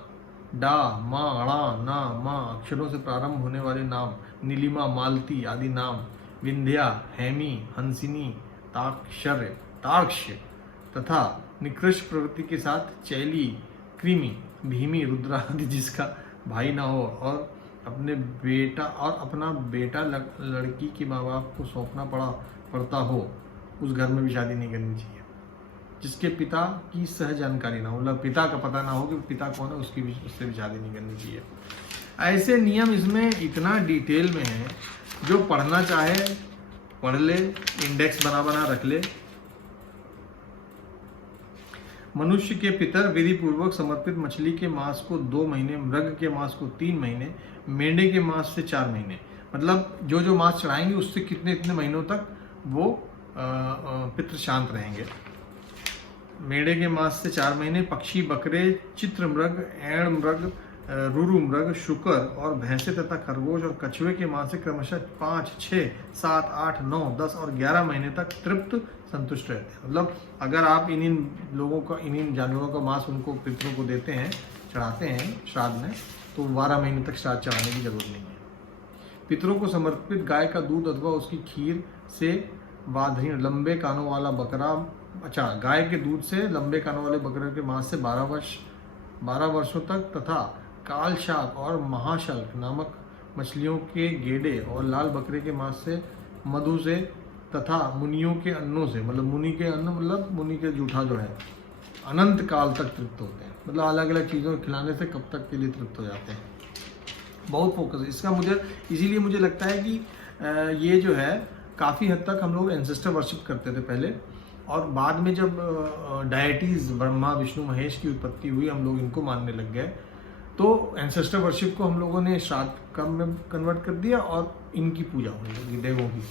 डा, मा, अणा, ना, मा अक्षरों से प्रारंभ होने वाले नाम, नीलिमा, मालती आदि नाम, विंध्या, हेमी, हंसिनी, ताक्षर्य, ताक्ष्य तथा निकृष्ट प्रवृत्ति के साथ चैली, कृमि, भीमी, रुद्रा आदि जिसका भाई ना हो और अपना बेटा लड़की के माँ बाप को सौंपना पड़ता हो, उस घर में भी शादी नहीं करनी चाहिए। जिसके पिता की सह जानकारी ना हो, मतलब पिता का पता ना हो कि पिता कौन है, उससे भी शादी नहीं करनी चाहिए। ऐसे नियम इसमें इतना डिटेल में है, जो पढ़ना चाहे पढ़ ले, इंडेक्स बना रख ले। मनुष्य के पितर विधि पूर्वक समर्पित मछली के मांस को 2 महीने, मृग के मांस को 3 महीने, मेंढे के मांस से 4 महीने, मतलब जो मांस चढ़ाएंगे उससे इतने महीनों तक वो पितृ शांत रहेंगे। मेंढे के मांस से 4 महीने, पक्षी, बकरे, चित्र मृग, ऐण मृग, रुरु मृग, शुकर और भैंसे तथा खरगोश और कछुए के मांस से क्रमशः 5, 6, 7, 8, 9, 10 और 11 महीने तक तृप्त संतुष्ट रहते हैं। मतलब अगर आप इन लोगों का, इन जानवरों का मांस उनको पितरों को देते हैं, चढ़ाते हैं श्राद्ध में, तो 12 महीने तक श्राद्ध चढ़ाने की जरूरत नहीं है। पितरों को समर्पित गाय का दूध अथवा उसकी खीर से बाधीन, लंबे कानों वाला बकरा, गाय के दूध से लंबे कानों वाले बकरे के मांस से 12 वर्षों तक तथा काल शाक और महाशल्क नामक मछलियों के गेडे और लाल बकरे के मांस से, मधु से तथा मुनियों के अन्नों से, मतलब मुनि के अन्न मतलब मुनि के जूठा जो है, अनंत काल तक तृप्त होते हैं। मतलब अलग अलग चीज़ों को खिलाने से कब तक के लिए तृप्त हो जाते हैं। बहुत फोकस इसका इसीलिए मुझे लगता है कि ये जो है काफ़ी हद तक हम लोग एंसेस्टर वर्शिप करते थे पहले, और बाद में जब डायटीज ब्रह्मा विष्णु महेश की उत्पत्ति हुई, हम लोग इनको मानने लग गए, तो एंसेस्टर वर्शिप को हम लोगों ने श्राद्ध कर्म में कन्वर्ट कर दिया और इनकी पूजा होने लगी, देवों की।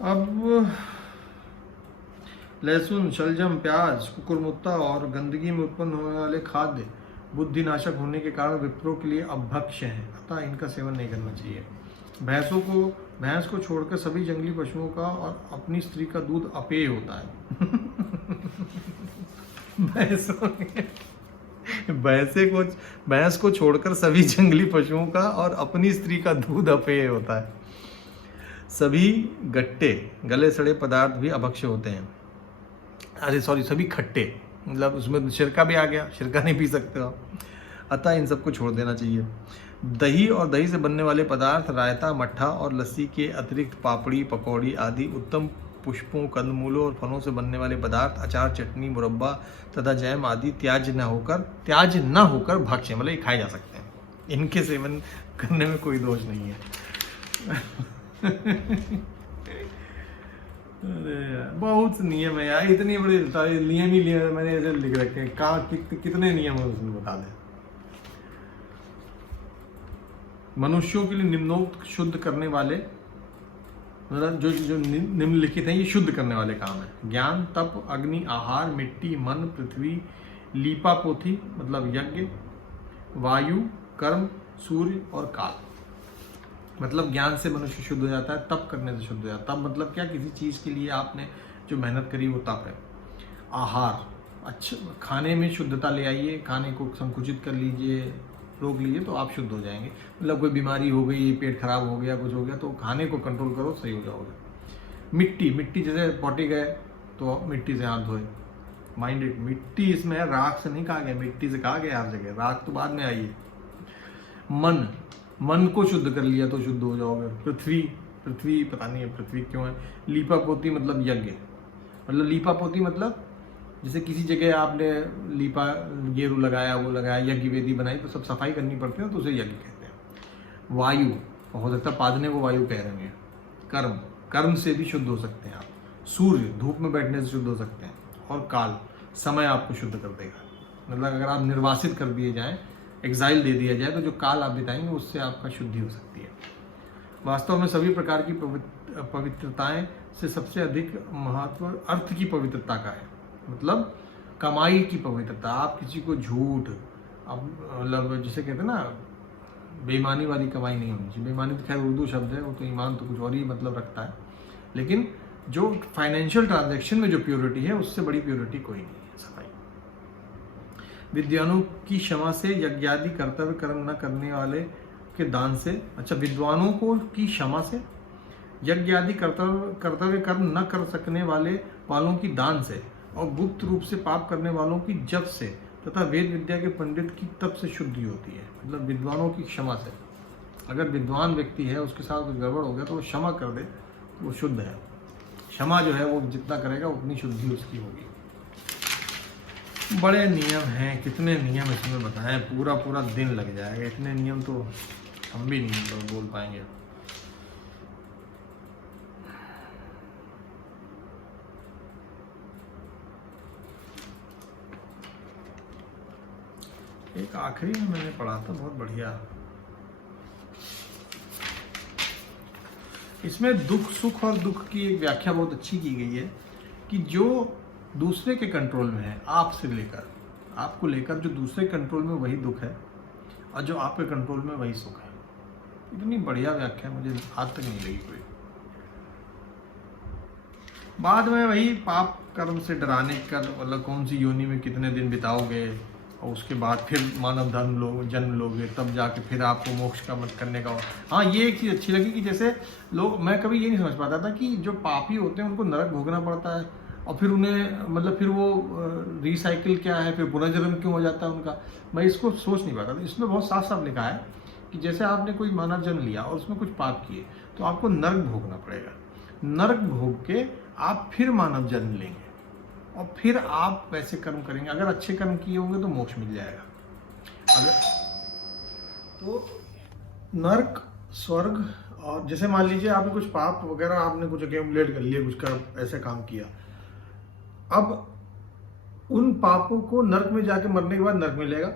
अब लहसुन, शलजम, प्याज, कुकुरमुत्ता और गंदगी में उत्पन्न होने वाले खाद्य बुद्धिनाशक होने के कारण विप्रों के लिए अभक्ष्य हैं, अतः इनका सेवन नहीं करना चाहिए। भैंस को छोड़कर सभी जंगली पशुओं का और अपनी स्त्री का दूध अपेय होता है। भैंस को छोड़कर सभी जंगली पशुओं का और अपनी स्त्री का दूध अपेय होता है। सभी गट्टे, गले सड़े पदार्थ भी अभक्ष्य होते हैं। सभी खट्टे, मतलब उसमें सिरका भी आ गया, सिरका नहीं पी सकते हो, अतः इन सबको छोड़ देना चाहिए। दही और दही से बनने वाले पदार्थ, रायता, मट्ठा और लस्सी के अतिरिक्त पापड़ी, पकौड़ी आदि उत्तम पुष्पों, कंदमूलों और फलों से बनने वाले पदार्थ, अचार, चटनी, मुरब्बा तथा जैम आदि त्याज्य न होकर भक्ष्य, मतलब ये खाए जा सकते हैं। इनके सेवन करने में कोई दोष नहीं है। अरे यार बहुत नियम है यार, इतनी बड़ी नियम ही मैंने ऐसे लिख रखे हैं। कहाँ कितने नियम है उसमें बता दें। मनुष्यों के लिए निम्नोक्त शुद्ध करने वाले, मतलब जो निम्नलिखित है ये शुद्ध करने वाले काम है। ज्ञान, तप, अग्नि, आहार, मिट्टी, मन, पृथ्वी, लीपापोथी मतलब यज्ञ, वायु, कर्म, सूर्य और काल। मतलब ज्ञान से मनुष्य शुद्ध हो जाता है, तप करने से शुद्ध हो जाता है। तप मतलब क्या, किसी चीज़ के लिए आपने जो मेहनत करी वो तप है। आहार, अच्छा खाने में शुद्धता ले आइए, खाने को संकुचित कर लीजिए, रोक लीजिए तो आप शुद्ध हो जाएंगे। मतलब कोई बीमारी हो गई, पेट खराब हो गया, कुछ हो गया तो खाने को कंट्रोल करो, सही हो जाओगे। मिट्टी जैसे पॉटी गए तो मिट्टी से हाथ धोए। माइंडेड, मिट्टी इसमें है, राख से नहीं कहा गया, मिट्टी से कहा गया हर जगह, राख तो बाद में आई है। मन को शुद्ध कर लिया तो शुद्ध हो जाओगे। पृथ्वी पता नहीं है पृथ्वी क्यों है। लीपापोती मतलब यज्ञ, मतलब लीपापोती मतलब जैसे किसी जगह आपने लीपा गेरू लगाया, वो लगाया, यज्ञ वेदी बनाई तो सब सफाई करनी पड़ती है तो उसे यज्ञ कहते हैं। वायु, हो सकता है पादने को वायु कह रहे हैं। कर्म से भी शुद्ध हो सकते हैं आप। सूर्य, धूप में बैठने से शुद्ध हो सकते हैं। और काल, समय आपको शुद्ध कर देगा। मतलब अगर आप निर्वासित कर दिए जाएं, एग्जाइल दे दिया जाए तो जो काल आप बिताएंगे उससे आपका शुद्धि हो सकती है। वास्तव में सभी प्रकार की पवित्रताएं से सबसे अधिक महत्व अर्थ की पवित्रता का है। मतलब कमाई की पवित्रता। आप किसी को झूठ, अब मतलब जिसे कहते हैं ना, बेईमानी वाली कमाई नहीं होनी चाहिए। बेईमानी तो खैर उर्दू शब्द है, वो तो ईमान तो कुछ और ही मतलब रखता है। लेकिन जो फाइनेंशियल ट्रांजैक्शन में जो प्योरिटी है उससे बड़ी प्योरिटी कोई नहीं है सफाई। विद्वानों की क्षमा से, यज्ञादि कर्तव्य कर्म न करने वाले के दान से, अच्छा विद्वानों को की क्षमा से, यज्ञ आदि कर्तव्य कर्म न कर सकने वालों की दान से, और गुप्त रूप से पाप करने वालों की जप से, तथा वेद विद्या के पंडित की तप से शुद्धि होती है। मतलब विद्वानों की क्षमा से, अगर विद्वान व्यक्ति है उसके साथ कुछ गड़बड़ हो गया तो वो क्षमा कर दे तो वो शुद्ध है। क्षमा जो है वो जितना करेगा उतनी शुद्धि उसकी होगी। बड़े नियम हैं, कितने नियम इसमें बताएं, पूरा दिन लग जाएगा। इतने नियम तो हम भी नहीं बोल पाएंगे। एक आखिरी में मैंने पढ़ा था, बहुत बढ़िया। इसमें दुख, सुख और दुख की एक व्याख्या बहुत अच्छी की गई है कि जो दूसरे के कंट्रोल में है, आपसे लेकर, आपको लेकर जो दूसरे कंट्रोल में वही दुख है, और जो आपके कंट्रोल में वही सुख है। इतनी बढ़िया व्याख्या मुझे आज तक नहीं लगी कोई। बाद में वही पाप कर्म से डराने का, मतलब कौन सी योनि में कितने दिन बिताओगे और उसके बाद फिर मानव जन्म लोगे, तब जाके फिर आपको मोक्ष का मत करने का। हाँ, ये एक चीज़ अच्छी लगी कि जैसे लोग, मैं कभी ये नहीं समझ पाता था कि जो पापी होते हैं उनको नरक भोगना पड़ता है और फिर उन्हें, मतलब फिर वो रिसाइकिल क्या है, फिर पुनर्जन्म क्यों हो जाता है उनका, मैं इसको सोच नहीं पाता था। इसमें बहुत साफ साफ लिखा है कि जैसे आपने कोई मानव जन्म लिया और उसमें कुछ पाप किए तो आपको नरक भोगना पड़ेगा। नरक भोग के आप फिर मानव जन्म लेंगे और फिर आप वैसे कर्म करेंगे। अगर अच्छे कर्म किए होंगे तो मोक्ष मिल जाएगा। अगर तो नरक, स्वर्ग, और जैसे मान लीजिए आपने कुछ पाप वगैरह, आपने कुछ एक्यूमुलेट कर लिया, कुछ कर ऐसा काम किया, अब उन पापों को नरक में जाके मरने के बाद नरक मिलेगा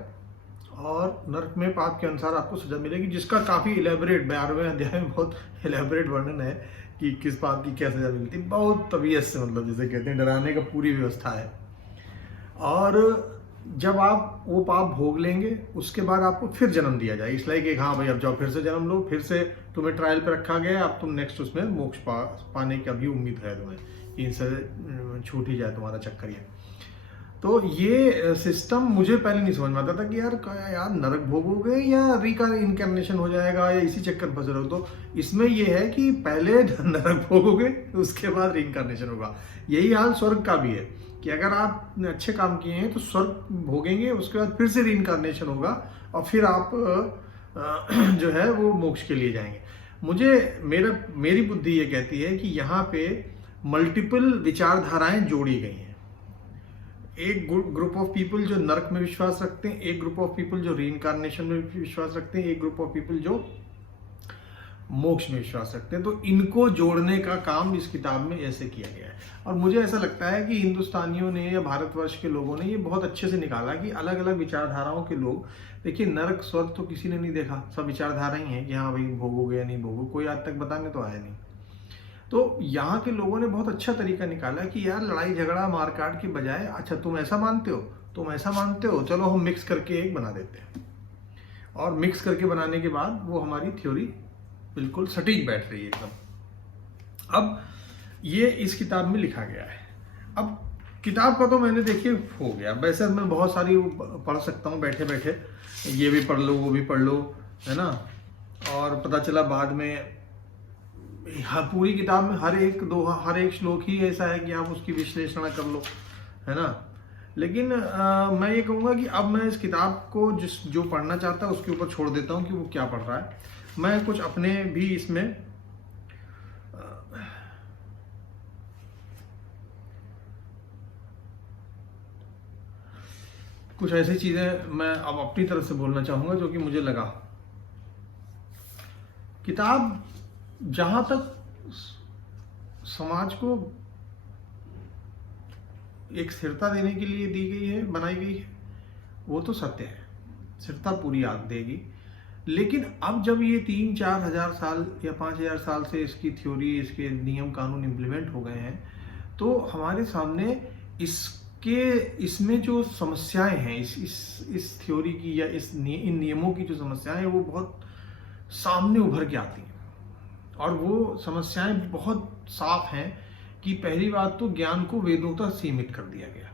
और नरक में पाप के अनुसार आपको सजा मिलेगी, जिसका काफ़ी इलेबोरेट 12वें अध्याय में बहुत इलेबोरेट वर्णन है कि किस पाप की क्या सजा मिलती है। बहुत तबीयत से, मतलब जैसे कहते हैं डराने का पूरी व्यवस्था है। और जब आप वो पाप भोग लेंगे उसके बाद आपको फिर जन्म दिया जाए, इसलिए कि हाँ भाई अब जाओ फिर से जन्म लो, फिर से तुम्हें ट्रायल पे रखा गया, अब तुम नेक्स्ट उसमें मोक्ष पाने की अभी उम्मीद है तुम्हें, इनसे छूट ही जाए तुम्हारा चक्कर ये। तो ये सिस्टम मुझे पहले नहीं समझ में आता था कि यार नरक भोगोगे या इनकारनेशन हो जाएगा या इसी चक्कर में फंसे रहो। तो इसमें ये है कि पहले नरक भोगोगे उसके बाद रीइंकारनेशन होगा। यही हाल स्वर्ग का भी है कि अगर आपने अच्छे काम किए हैं तो स्वर्ग भोगेंगे, उसके बाद फिर से रीइंकारनेशन होगा और फिर आप जो है वो मोक्ष के लिए जाएंगे। मेरी बुद्धि ये कहती है कि यहाँ पे मल्टीपल विचारधाराएं जोड़ी गई हैं। एक ग्रुप ऑफ पीपल जो नरक में विश्वास रखते हैं, एक ग्रुप ऑफ पीपल जो रीइंकार्नेशन में विश्वास रखते हैं, एक ग्रुप ऑफ पीपल जो मोक्ष में विश्वास रखते हैं। तो इनको जोड़ने का काम इस किताब में ऐसे किया गया है। और मुझे ऐसा लगता है कि हिंदुस्तानियों ने या भारतवर्ष के लोगों ने ये बहुत अच्छे से निकाला कि अलग अलग विचारधाराओं के लोग, देखिए नरक स्वर्ग तो किसी ने नहीं देखा, सब विचारधारा ही है कि हाँ भाई भोगोगे या नहीं भोगो, कोई आज तक बताने तो आया नहीं। तो यहाँ के लोगों ने बहुत अच्छा तरीका निकाला कि यार लड़ाई झगड़ा मारकाट की बजाय, अच्छा तुम ऐसा मानते हो, तुम ऐसा मानते हो, चलो हम मिक्स करके एक बना देते हैं। और मिक्स करके बनाने के बाद वो हमारी थ्योरी बिल्कुल सटीक बैठ रही है एकदम। अब ये इस किताब में लिखा गया है। अब किताब का तो मैंने देखिए हो गया, वैसे मैं बहुत सारी पढ़ सकता हूँ बैठे बैठे, ये भी पढ़ लो वो भी पढ़ लो, है ना। और पता चला बाद में पूरी किताब में हर एक श्लोक ही ऐसा है कि आप उसकी विश्लेषण कर लो, है ना। लेकिन मैं ये कहूँगा कि अब मैं इस किताब को जो पढ़ना चाहता है उसके ऊपर छोड़ देता हूँ कि वो क्या पढ़ रहा है। मैं कुछ अपने भी इसमें कुछ ऐसी चीजें मैं अब अपनी तरफ से बोलना चाहूंगा जो कि मुझे लगा। किताब जहां तक समाज को एक स्थिरता देने के लिए दी गई है, बनाई गई है, वो तो सत्य है, स्थिरता पूरी आग देगी। लेकिन अब जब ये 3-4 हजार साल या 5,000 साल से इसकी थ्योरी, इसके नियम कानून इम्प्लीमेंट हो गए हैं, तो हमारे सामने इसमें जो समस्याएं हैं, इस थ्योरी की या इन नियमों की जो समस्याएं हैं वो बहुत सामने उभर के आती हैं। और वो समस्याएं बहुत साफ हैं कि पहली बात तो ज्ञान को वेदों तक सीमित कर दिया गया।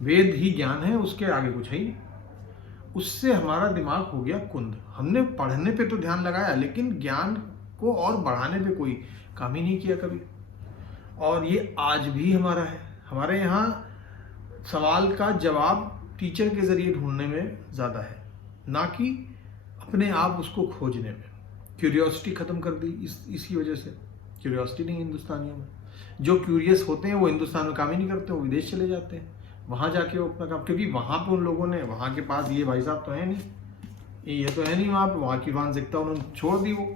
वेद ही ज्ञान है, उसके आगे कुछ है ही। उससे हमारा दिमाग हो गया कुंद। हमने पढ़ने पे तो ध्यान लगाया लेकिन ज्ञान को और बढ़ाने पे कोई काम ही नहीं किया कभी। और ये आज भी हमारा है। हमारे यहाँ सवाल का जवाब टीचर के जरिए ढूंढने में ज़्यादा है, ना कि अपने आप उसको खोजने में। क्यूरियोसिटी खत्म कर दी इसी वजह से। क्यूरियोसिटी नहीं हिंदुस्तानियों में। जो क्यूरियस होते हैं वो हिंदुस्तान में काम ही नहीं करते, वो विदेश चले जाते हैं, वहाँ जाके वो अपना काम, क्योंकि वहाँ पे उन लोगों ने, वहाँ के पास ये भाई साहब तो है नहीं, ये तो है नहीं वहाँ पे, वहाँ की मानसिकता उन्होंने छोड़ दी। वो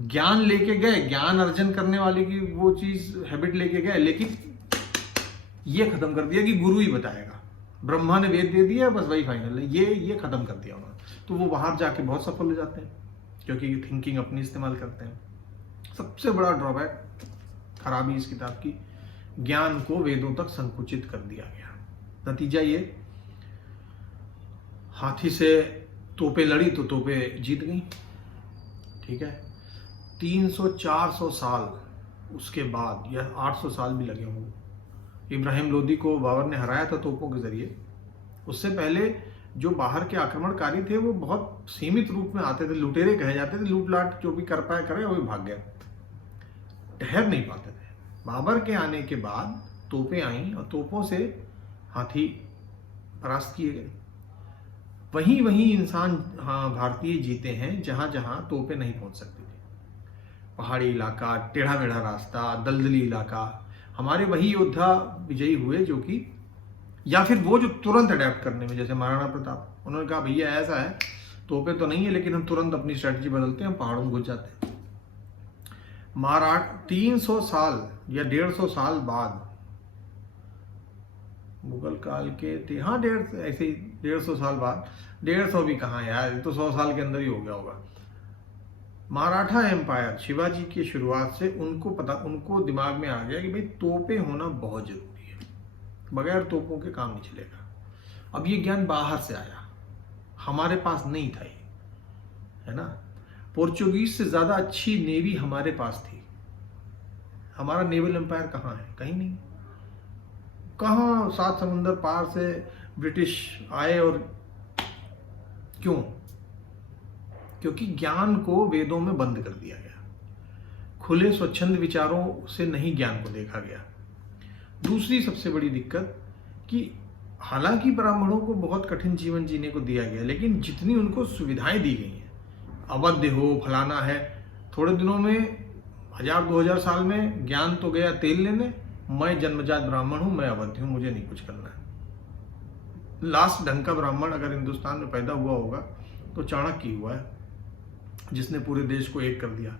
ज्ञान लेके गए, ज्ञान अर्जन करने वाले की वो चीज़ हैबिट लेके गए, लेकिन ये खत्म कर दिया कि गुरु ही बताएगा, ब्रह्मा ने वेद दे दिया बस वही फाइनल है, ये खत्म कर दिया उन्होंने। तो वो बाहर जाके बहुत सफल हो जाते हैं क्योंकि थिंकिंग अपनी इस्तेमाल करते हैं। सबसे बड़ा ड्रॉबैक, खराबी इस किताब की, ज्ञान को वेदों तक संकुचित कर दिया गया। नतीजा ये, हाथी से तोपें लड़ी तो तोपें जीत गई, ठीक है। 300-400 साल उसके बाद, या 800 साल भी लगे होंगे, इब्राहिम लोदी को बाबर ने हराया था तोपों के जरिए। उससे पहले जो बाहर के आक्रमणकारी थे वो बहुत सीमित रूप में आते थे, लुटेरे कहे जाते थे, लूट लाट जो भी कर पाए करे, वो भी भाग गए, ठहर नहीं पाते थे। बाबर के आने के बाद तोपें आईं और तोपों से हाथी परास्त किए गए। वहीं वहीं इंसान, हाँ, भारतीय जीते हैं जहां जहां तोपें नहीं पहुंच सकती थी। पहाड़ी इलाका, टेढ़ा मेढ़ा रास्ता, दलदली इलाका, हमारे वही योद्धा विजयी हुए जो कि, या फिर वो जो तुरंत अडेप्ट करने में, जैसे महाराणा प्रताप, उन्होंने कहा भैया ऐसा है, तोपें तो नहीं है लेकिन हम तुरंत अपनी स्ट्रेटजी बदलते हैं, हम पहाड़ों में घुस जाते हैं। 300 साल या 150 साल बाद, मुगल काल के, हाँ, 150 साल बाद, 150 भी कहाँ यार, ये तो 100 साल के अंदर ही हो गया होगा। मराठा एम्पायर, शिवाजी की शुरुआत से उनको दिमाग में आ गया कि भाई तोपें होना बहुत जरूरी है, बगैर तोपों के काम नहीं चलेगा। अब ये ज्ञान बाहर से आया, हमारे पास नहीं था ये, है ना। पोर्चुगीज से ज्यादा अच्छी नेवी हमारे पास थी। हमारा नेवल एम्पायर कहाँ है? कहीं नहीं। कहाँ 7 समुंदर पार से ब्रिटिश आए, और क्यों? क्योंकि ज्ञान को वेदों में बंद कर दिया गया, खुले स्वच्छंद विचारों से नहीं ज्ञान को देखा गया। दूसरी सबसे बड़ी दिक्कत कि हालांकि ब्राह्मणों को बहुत कठिन जीवन जीने को दिया गया, लेकिन जितनी उनको सुविधाएं दी गई हैं, अवध हो, फलाना है, थोड़े दिनों में 1000-2000 साल में ज्ञान तो गया तेल लेने, मैं जन्मजात ब्राह्मण हूं, मैं अवध हूं, मुझे नहीं कुछ करना है। लास्ट ढंग का ब्राह्मण अगर हिंदुस्तान में पैदा हुआ होगा तो चाणक्य ही हुआ है, जिसने पूरे देश को एक कर दिया।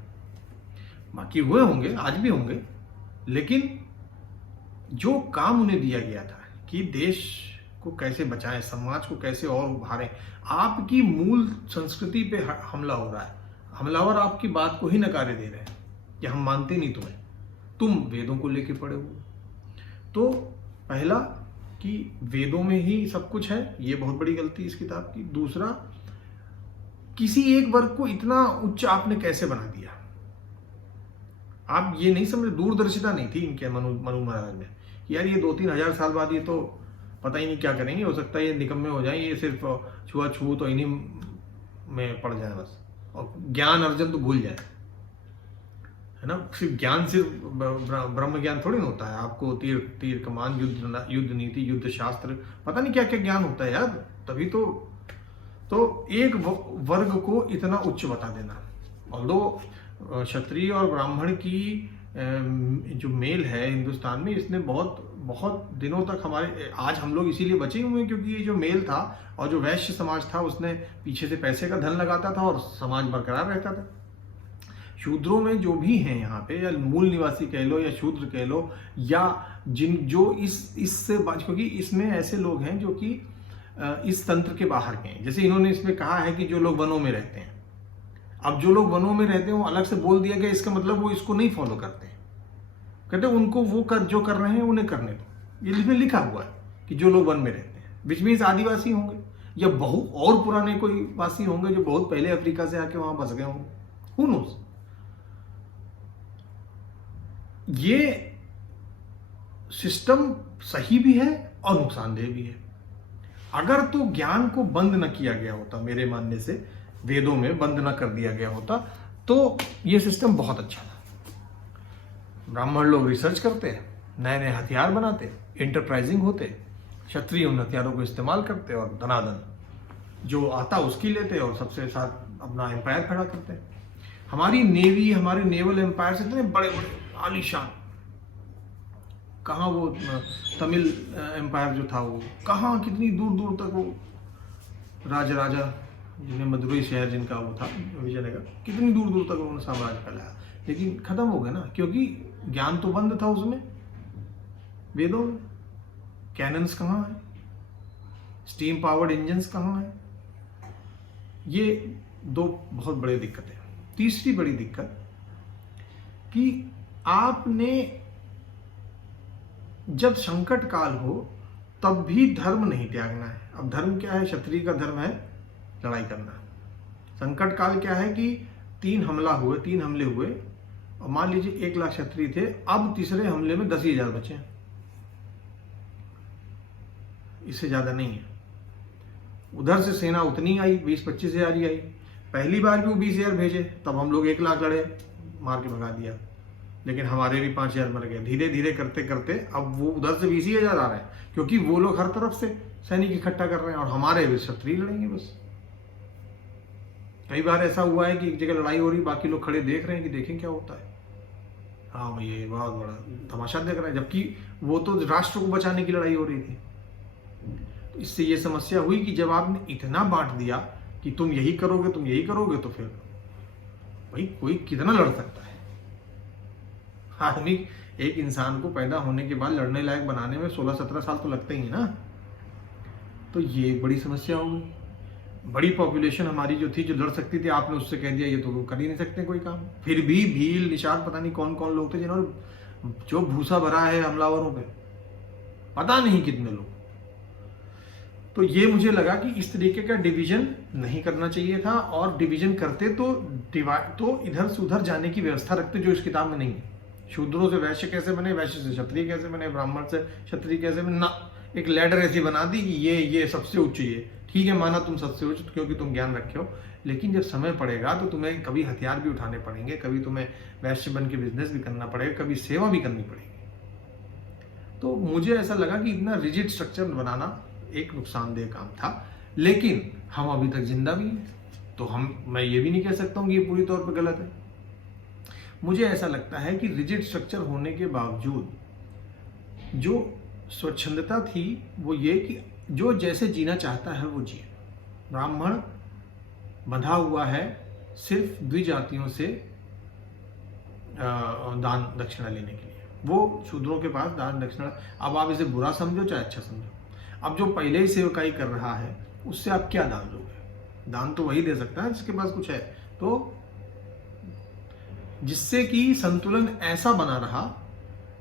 बाकी हुए होंगे, आज भी होंगे, लेकिन जो काम उन्हें दिया गया था कि देश को कैसे बचाएं, समाज को कैसे और उभारें, आपकी मूल संस्कृति पे हमला हो रहा है। हमलावर आपकी बात को ही नकारे दे रहे हैं कि हम मानते नहीं तुम्हें, तुम वेदों को लेके पड़े हुए। तो पहला कि वेदों में ही सब कुछ है, ये बहुत बड़ी गलती इस किताब की। दूसरा, किसी एक वर्ग को इतना उच्च आपने कैसे बना दिया। आप ये नहीं समझ, दूरदर्शिता नहीं थी इनके मनु महाराज में, यार ये 2-3 हजार साल बाद ये तो पता ही नहीं क्या करेंगे, हो सकता है ये निकम्मे हो जाए, ये सिर्फ छुआ तो इन्हीं में पड़ जाए बस, और ज्ञान अर्जन तो भूल जाए, है ना। सिर्फ ज्ञान, सिर्फ ब्रह्म ज्ञान थोड़ी ना होता है। आपको तीर कमान, युद्ध नीति, युद्ध शास्त्र, पता नहीं क्या क्या ज्ञान होता है यार। तभी तो एक वर्ग को इतना उच्च बता देना। ऑल्दो क्षत्रिय और ब्राह्मण की जो मेल है हिंदुस्तान में, इसने बहुत बहुत दिनों तक हमारे, आज हम लोग इसीलिए बचे हुए हैं क्योंकि ये जो मेल था और जो वैश्य समाज था, उसने पीछे से पैसे का धन लगाता था और समाज बरकरार रहता था। शूद्रों में जो भी हैं यहाँ पे, या मूल निवासी कह लो या शूद्र कह लो, या जो इससे क्योंकि इसमें ऐसे लोग हैं जो कि इस तंत्र के बाहर के हैं। जैसे इन्होंने इसमें कहा है कि जो लोग वनों में रहते हैं, अब जो लोग वनों में रहते हैं वो अलग से बोल दिया गया, इसका मतलब वो इसको नहीं फॉलो करते हैं। कहते उनको वो जो कर रहे हैं उन्हें करने दो। ये इसमें लिखा हुआ है कि जो लोग वन में रहते हैं, विच मीन्स आदिवासी होंगे या बहुत और पुराने कोई वासी होंगे जो बहुत पहले अफ्रीका से आके वहां बस गए होंगे, हू नोस। ये सिस्टम सही भी है और नुकसानदेह भी है। अगर तो ज्ञान को बंद न किया गया होता, मेरे मानने से वेदों में बंद न कर दिया गया होता, तो ये सिस्टम बहुत अच्छा था। ब्राह्मण लोग रिसर्च करते, नए नए हथियार बनाते, इंटरप्राइजिंग होते, क्षत्रिय उन हथियारों को इस्तेमाल करते और धनाधन जो आता उसकी लेते और सबसे साथ अपना एम्पायर खड़ा करते। हमारी नेवी, हमारे नेवल एम्पायर से इतने बड़े बड़े आलीशान, कहाँ वो तमिल एम्पायर जो था वो कहाँ, कितनी दूर दूर तक वो राजा जिन्हें मदुरई शहर जिनका वो था विजयनगर, कितनी दूर दूर तक उन्होंने साम्राज्य फैलाया, लेकिन खत्म हो गया ना, क्योंकि ज्ञान तो बंद था उसमें। वेदों में कैनन्स कहाँ है, स्टीम पावर्ड इंजन्स कहाँ है। ये दो बहुत बड़ी दिक्कतें। तीसरी बड़ी दिक्कत कि आपने जब संकट काल हो तब भी धर्म नहीं त्यागना है। अब धर्म क्या है? क्षत्रिय का धर्म है लड़ाई करना। संकट काल क्या है कि 3 हमले हुए और मान लीजिए 1 लाख क्षत्रिय थे, अब तीसरे हमले में 10,000 बचे हैं, इससे ज्यादा नहीं है। उधर से सेना उतनी आई, 20-25 हजार ही आई। पहली बार भी वो 20,000 भेजे, तब हम लोग 1 लाख लड़े, मार के भगा दिया, लेकिन हमारे भी 5,000 मर गए। धीरे धीरे करते करते अब वो उधर से 20,000 आ रहे हैं, क्योंकि वो लोग हर तरफ से सैनिक इकट्ठा कर रहे हैं और हमारे भी क्षत्रिय लड़ेंगे बस। कई बार ऐसा हुआ है कि एक जगह लड़ाई हो रही, बाकी लोग खड़े देख रहे हैं कि देखें क्या होता है। हाँ भाई, ये बहुत बड़ा तमाशा देख रहे हैं, जबकि वो तो राष्ट्र को बचाने की लड़ाई हो रही थी। तो इससे ये समस्या हुई कि जब आपने इतना बांट दिया कि तुम यही करोगे, तुम यही करोगे, तो फिर भाई कोई कितना लड़ सकता है। आदमी एक इंसान को पैदा होने के बाद लड़ने लायक बनाने में 16-17 साल तो लगते ही है ना। तो ये एक बड़ी समस्या हो गई। बड़ी पॉपुलेशन हमारी जो थी, जो लड़ सकती थी, आपने उससे कह दिया ये तो कर ही नहीं सकते कोई काम। फिर भी भील, निषाद, पता नहीं कौन कौन लोग थे जिन्होंने जो भूसा भरा है हमलावरों पे, पता नहीं कितने लोग। तो ये मुझे लगा कि इस तरीके का डिवीजन नहीं करना चाहिए था, और डिवीजन करते तो इधर से उधर जाने की व्यवस्था रखते, जो इस किताब में नहीं है। शूद्रों से वैश्य कैसे बने, वैश्य से क्षत्रिय कैसे बने, ब्राह्मण से क्षत्रिय कैसे बने, ना एक लैडर ऐसी बना दी कि ये सबसे उच्च, ये ठीक है, माना तुम सबसे उच्च क्योंकि तुम ज्ञान रखे हो, लेकिन जब समय पड़ेगा तो तुम्हें कभी हथियार भी उठाने पड़ेंगे, कभी तुम्हें वैश्य बन के बिजनेस भी करना पड़ेगा, कभी सेवा भी करनी पड़ेगी। तो मुझे ऐसा लगा कि इतना रिजिड स्ट्रक्चर बनाना एक नुकसानदेह काम था, लेकिन हम अभी तक जिंदा भी हैं, तो मैं ये भी नहीं कह सकता हूँ कि ये पूरी तौर पर गलत है। मुझे ऐसा लगता है कि रिजिड स्ट्रक्चर होने के बावजूद जो स्वच्छंदता थी वो ये कि जो जैसे जीना चाहता है वो जिए। ब्राह्मण बंधा हुआ है सिर्फ द्विजातियों से दान दक्षिणा लेने के लिए, वो शूद्रों के पास दान दक्षिणा। अब आप इसे बुरा समझो चाहे अच्छा समझो, अब जो पहले ही सेवकाई कर रहा है उससे आप क्या दान दोगे? दान तो वही दे सकता है जिसके पास कुछ है। तो जिससे कि संतुलन ऐसा बना रहा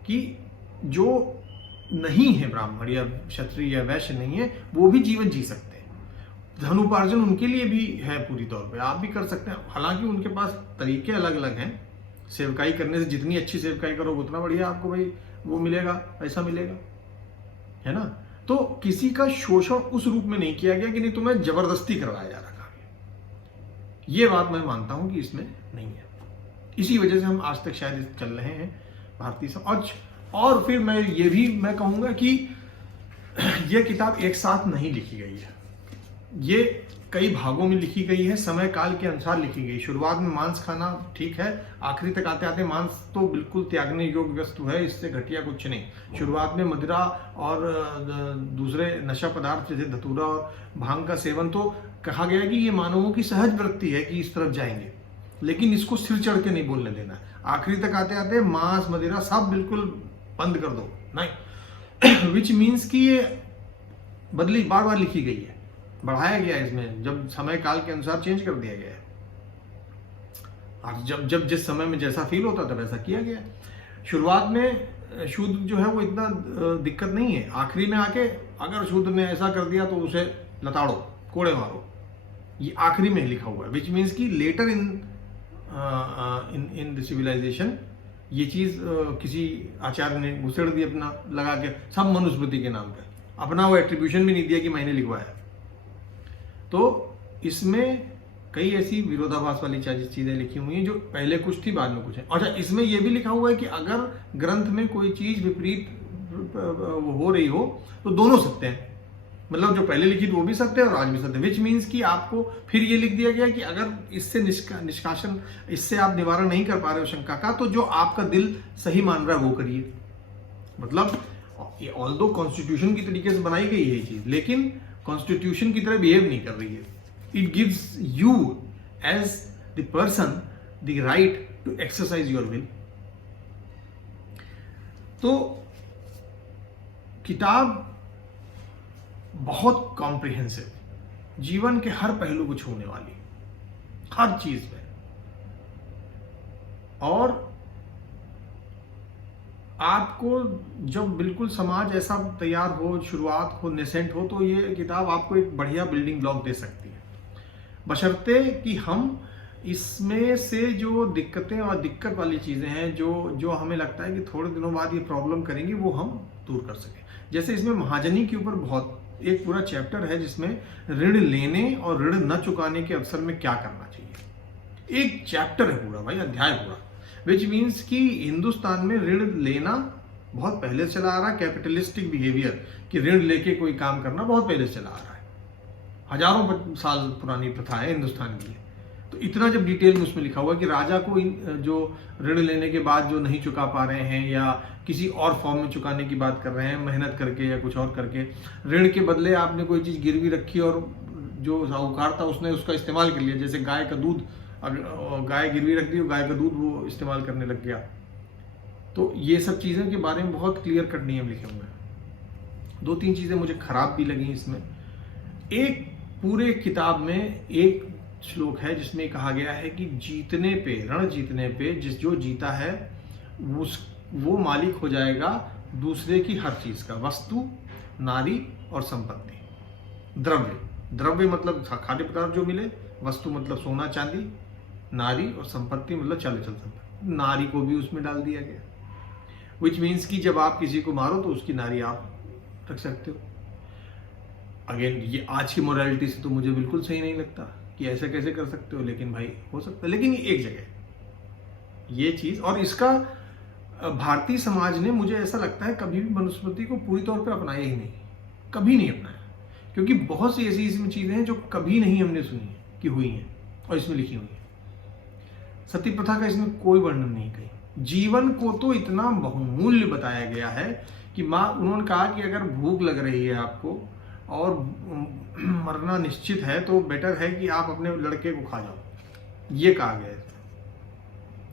कि जो नहीं है ब्राह्मण या क्षत्रिय या वैश्य नहीं है वो भी जीवन जी सकते हैं। धनोपार्जन उनके लिए भी है पूरी तौर पे, आप भी कर सकते हैं। हालांकि उनके पास तरीके अलग अलग हैं। सेवकाई करने से जितनी अच्छी सेवकाई करोगे उतना बढ़िया आपको भाई वो मिलेगा, पैसा मिलेगा, है ना। तो किसी का शोषण उस रूप में नहीं किया गया कि नहीं तुम्हें जबरदस्ती करवाया जा रहा है, ये बात मैं मानता हूं कि इसमें नहीं है। इसी वजह से हम आज तक शायद चल रहे हैं भारतीय समाज। और फिर मैं ये भी मैं कहूँगा कि ये किताब एक साथ नहीं लिखी गई है, ये कई भागों में लिखी गई है, समय काल के अनुसार लिखी गई। शुरुआत में मांस खाना ठीक है, आखिरी तक आते आते मांस तो बिल्कुल त्यागने योग्य वस्तु है, इससे घटिया कुछ नहीं। शुरुआत में मदिरा और दूसरे नशा पदार्थ जैसे धतूरा और भांग का सेवन तो कहा गया कि ये मानवों की सहज वृत्ति है कि इस तरफ जाएंगे, लेकिन इसको सिर चढ़ के नहीं बोलने देना। आखिरी तक आते आते मांस मदिरा सब बिल्कुल बंद कर दो, नहीं। विच मीन्स कि ये बदली बार बार लिखी गई है, बढ़ाया गया है इसमें, जब समय काल के अनुसार चेंज कर दिया गया है। और जब जिस समय में जैसा फील होता था वैसा किया गया। शुरुआत में शूद्र जो है वो इतना दिक्कत नहीं है, आखिरी में आके अगर शूद्र ने ऐसा कर दिया तो उसे लताड़ो, कोड़े मारो, ये आखिरी में लिखा हुआ है। विच मीन्स कि लेटर इन द सिविलाइजेशन ये चीज किसी आचार्य ने घुसेड़ दी अपना लगा के, सब मनुस्मृति के नाम पे, अपना वो एट्रीब्यूशन भी नहीं दिया कि मैंने लिखवाया। तो इसमें कई ऐसी विरोधाभास वाली चीजें लिखी हुई हैं जो पहले कुछ थी बाद में कुछ है। अच्छा, इसमें यह भी लिखा हुआ है कि अगर ग्रंथ में कोई चीज विपरीत हो रही हो तो दोनों सत्य हैं, मतलब जो पहले लिखी थी वो भी सत्य है और आज भी सत्य है। विच मीन्स कि आपको फिर ये लिख दिया गया कि अगर इससे निष्कासन, इससे आप निवारण नहीं कर पा रहे हो शंका का, तो जो आपका दिल सही मान रहा है वो करिए। मतलब ऑल्दो कॉन्स्टिट्यूशन की तरीके से बनाई गई है ये चीज, लेकिन कॉन्स्टिट्यूशन की तरह बिहेव नहीं कर रही है। It gives you as the person the right to exercise your will. तो किताब बहुत कॉम्प्रिहेंसिव, जीवन के हर पहलू को छूने वाली, हर चीज में। और आपको जब बिल्कुल समाज ऐसा तैयार हो, शुरुआत हो, नेसेंट हो, तो ये किताब आपको एक बढ़िया बिल्डिंग ब्लॉक दे सकती है, बशर्ते कि हम इसमें से जो दिक्कतें और दिक्कत वाली चीजें हैं जो हमें लगता है कि थोड़े दिनों बाद ये प्रॉब्लम करेंगी, वो हम दूर कर सकें। जैसे इसमें महाजनी के ऊपर बहुत एक पूरा चैप्टर है जिसमें ऋण लेने और ऋण न चुकाने के अवसर में क्या करना चाहिए। एक चैप्टर है पूरा भाई, अध्याय पूरा। विच मीन्स कि हिंदुस्तान में ऋण लेना बहुत पहले से चला आ रहा है। कैपिटलिस्टिक बिहेवियर कि ऋण लेके कोई काम करना बहुत पहले से चला आ रहा है, हजारों साल पुरानी प्रथा है हिंदुस्तान की। तो इतना जब डिटेल में उसमें लिखा हुआ है कि राजा को जो ऋण लेने के बाद जो नहीं चुका पा रहे हैं या किसी और फॉर्म में चुकाने की बात कर रहे हैं, मेहनत करके या कुछ और करके, ऋण के बदले आपने कोई चीज़ गिरवी रखी और जो साहूकार था उसने उसका इस्तेमाल कर लिया, जैसे गाय का दूध, गाय गिरवी रख दी और गाय का दूध वो इस्तेमाल करने लग गया। तो ये सब चीज़ें के बारे में बहुत क्लियर कट नियम लिखे हुए हैं। 2-3 चीज़ें मुझे खराब भी लगी इसमें। एक पूरे किताब में एक श्लोक है जिसमें कहा गया है कि जीतने पे, रण जीतने पे जो जीता है वो मालिक हो जाएगा दूसरे की हर चीज का, वस्तु, नारी और संपत्ति। द्रव्य मतलब खाद्य पदार्थ जो मिले, वस्तु मतलब सोना चांदी, नारी और संपत्ति मतलब चल संपत्ति। नारी को भी उसमें डाल दिया गया, विच मीन्स कि जब आप किसी को मारो तो उसकी नारी आप रख सकते हो। अगेन ये आज की मोरालिटी से तो मुझे बिल्कुल सही नहीं लगता कि ऐसे कैसे कर सकते हो, लेकिन भाई हो सकता है। लेकिन एक जगह ये चीज, और इसका भारतीय समाज ने मुझे ऐसा लगता है कभी भी मनुस्मृति को पूरी तौर पे अपनाया ही नहीं, कभी नहीं अपनाया, क्योंकि बहुत सी ऐसी इसमें चीजें हैं जो कभी नहीं हमने सुनी है कि हुई हैं और इसमें लिखी हुई है। सती प्रथा का इसमें कोई वर्णन नहीं कहीं। जीवन को तो इतना बहुमूल्य बताया गया है कि माँ, उन्होंने कहा कि अगर भूख लग रही है आपको और मरना निश्चित है तो बेटर है कि आप अपने लड़के को खा जाओ। ये कहा गया है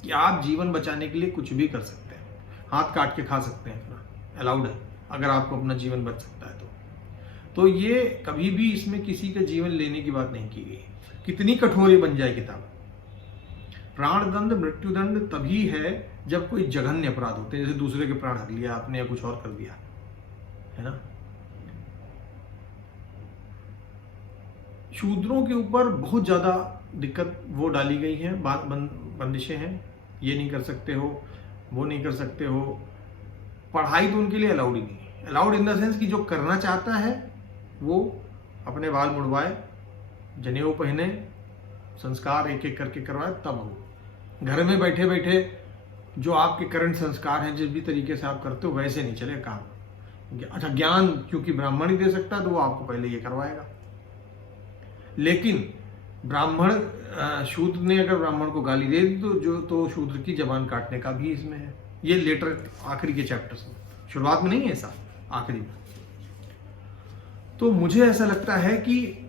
कि आप जीवन बचाने के लिए कुछ भी कर सकते हैं, हाथ काट के खा सकते हैं, अपना अलाउड है अगर आपको अपना जीवन बच सकता है तो ये कभी भी इसमें किसी का जीवन लेने की बात नहीं की गई। कितनी कठोर ये बन जाए किताब। प्राणदंड, मृत्युदंड तभी है जब कोई जघन्य अपराध होते हैं, जैसे दूसरे के प्राण हर लिया आपने या कुछ और कर दिया, है ना। शूद्रों के ऊपर बहुत ज्यादा दिक्कत वो डाली गई है, बंदिशें हैं, ये नहीं कर सकते हो, वो नहीं कर सकते हो। पढ़ाई तो उनके लिए अलाउड ही नहीं है। अलाउड इन द सेंस कि जो करना चाहता है वो अपने बाल मुड़वाए, जनेऊ पहने, संस्कार एक एक करके करवाए, तब हो। घर में बैठे बैठे जो आपके करंट संस्कार हैं, जिस भी तरीके से आप करते हो वैसे नहीं चले काम। अच्छा, ज्ञान क्योंकि ब्राह्मण ही दे सकता है तो वो आपको पहले ये करवाएगा। लेकिन ब्राह्मण, शूद्र ने अगर ब्राह्मण को गाली दे दी तो शूद्र की जबान काटने का भी इसमें है। ये लेटर आखिरी के चैप्टर्स में, शुरुआत में नहीं है ऐसा, आखिरी में। तो मुझे ऐसा लगता है कि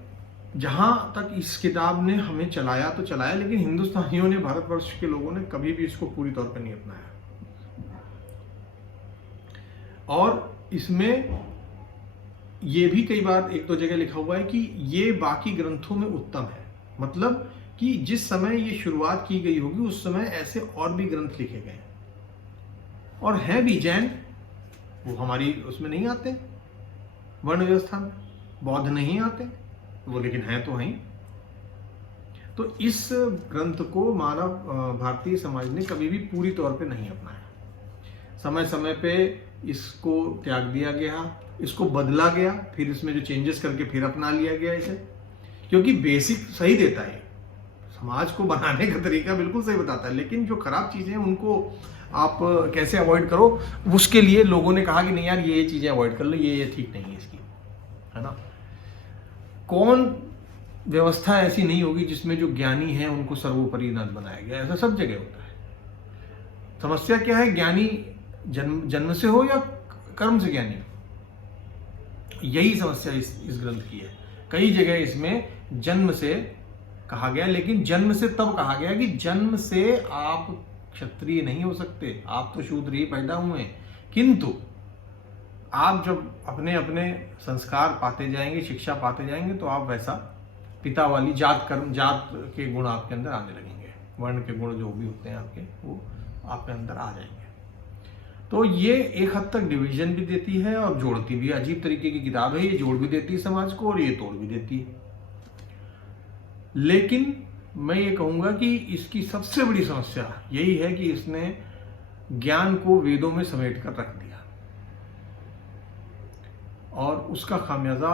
जहां तक इस किताब ने हमें चलाया तो चलाया, लेकिन हिंदुस्तानियों ने, भारतवर्ष के लोगों ने कभी भी इसको पूरी तौर पर नहीं अपनाया। और इसमें ये भी कई बार एक दो जगह लिखा हुआ है कि ये बाकी ग्रंथों में उत्तम है। मतलब कि जिस समय ये शुरुआत की गई होगी उस समय ऐसे और भी ग्रंथ लिखे गए और हैं भी जैन, वो हमारी उसमें नहीं आते वर्ण व्यवस्था में, बौद्ध नहीं आते वो, लेकिन हैं तो हैं। तो इस ग्रंथ को मानव भारतीय समाज ने कभी भी पूरी तौर पे नहीं अपनाया। समय समय पे इसको त्याग दिया गया, इसको बदला गया, फिर इसमें जो चेंजेस करके फिर अपना लिया गया इसे, क्योंकि बेसिक सही देता है, समाज को बनाने का तरीका बिल्कुल सही बताता है, लेकिन जो खराब चीजें हैं उनको आप कैसे अवॉइड करो, उसके लिए लोगों ने कहा कि नहीं यार ये चीजें अवॉइड कर लो, ये ठीक नहीं है इसकी, है ना। कौन व्यवस्था ऐसी नहीं होगी जिसमें जो ज्ञानी है उनको सर्वोपरि न बनाया गया, ऐसा सब जगह होता है। समस्या क्या है, ज्ञानी जन्म से हो या कर्म से ज्ञानी हो, यही समस्या इस ग्रंथ की है। कई जगह इसमें जन्म से कहा गया, लेकिन जन्म से तब कहा गया कि जन्म से आप क्षत्रिय नहीं हो सकते, आप तो शूद्र ही पैदा हुए हैं, किंतु आप जब अपने अपने संस्कार पाते जाएंगे, शिक्षा पाते जाएंगे, तो आप वैसा पिता वाली जात के गुण आपके अंदर आने लगेंगे, वर्ण के गुण जो भी होते हैं आपके, वो आपके अंदर आ जाएंगे। तो ये एक हद तक डिवीजन भी देती है और जोड़ती भी। अजीब तरीके की किताब है ये, जोड़ भी देती है समाज को और ये तोड़ भी देती है। लेकिन मैं ये कहूंगा कि इसकी सबसे बड़ी समस्या यही है कि इसने ज्ञान को वेदों में समेट कर रख दिया और उसका खामियाजा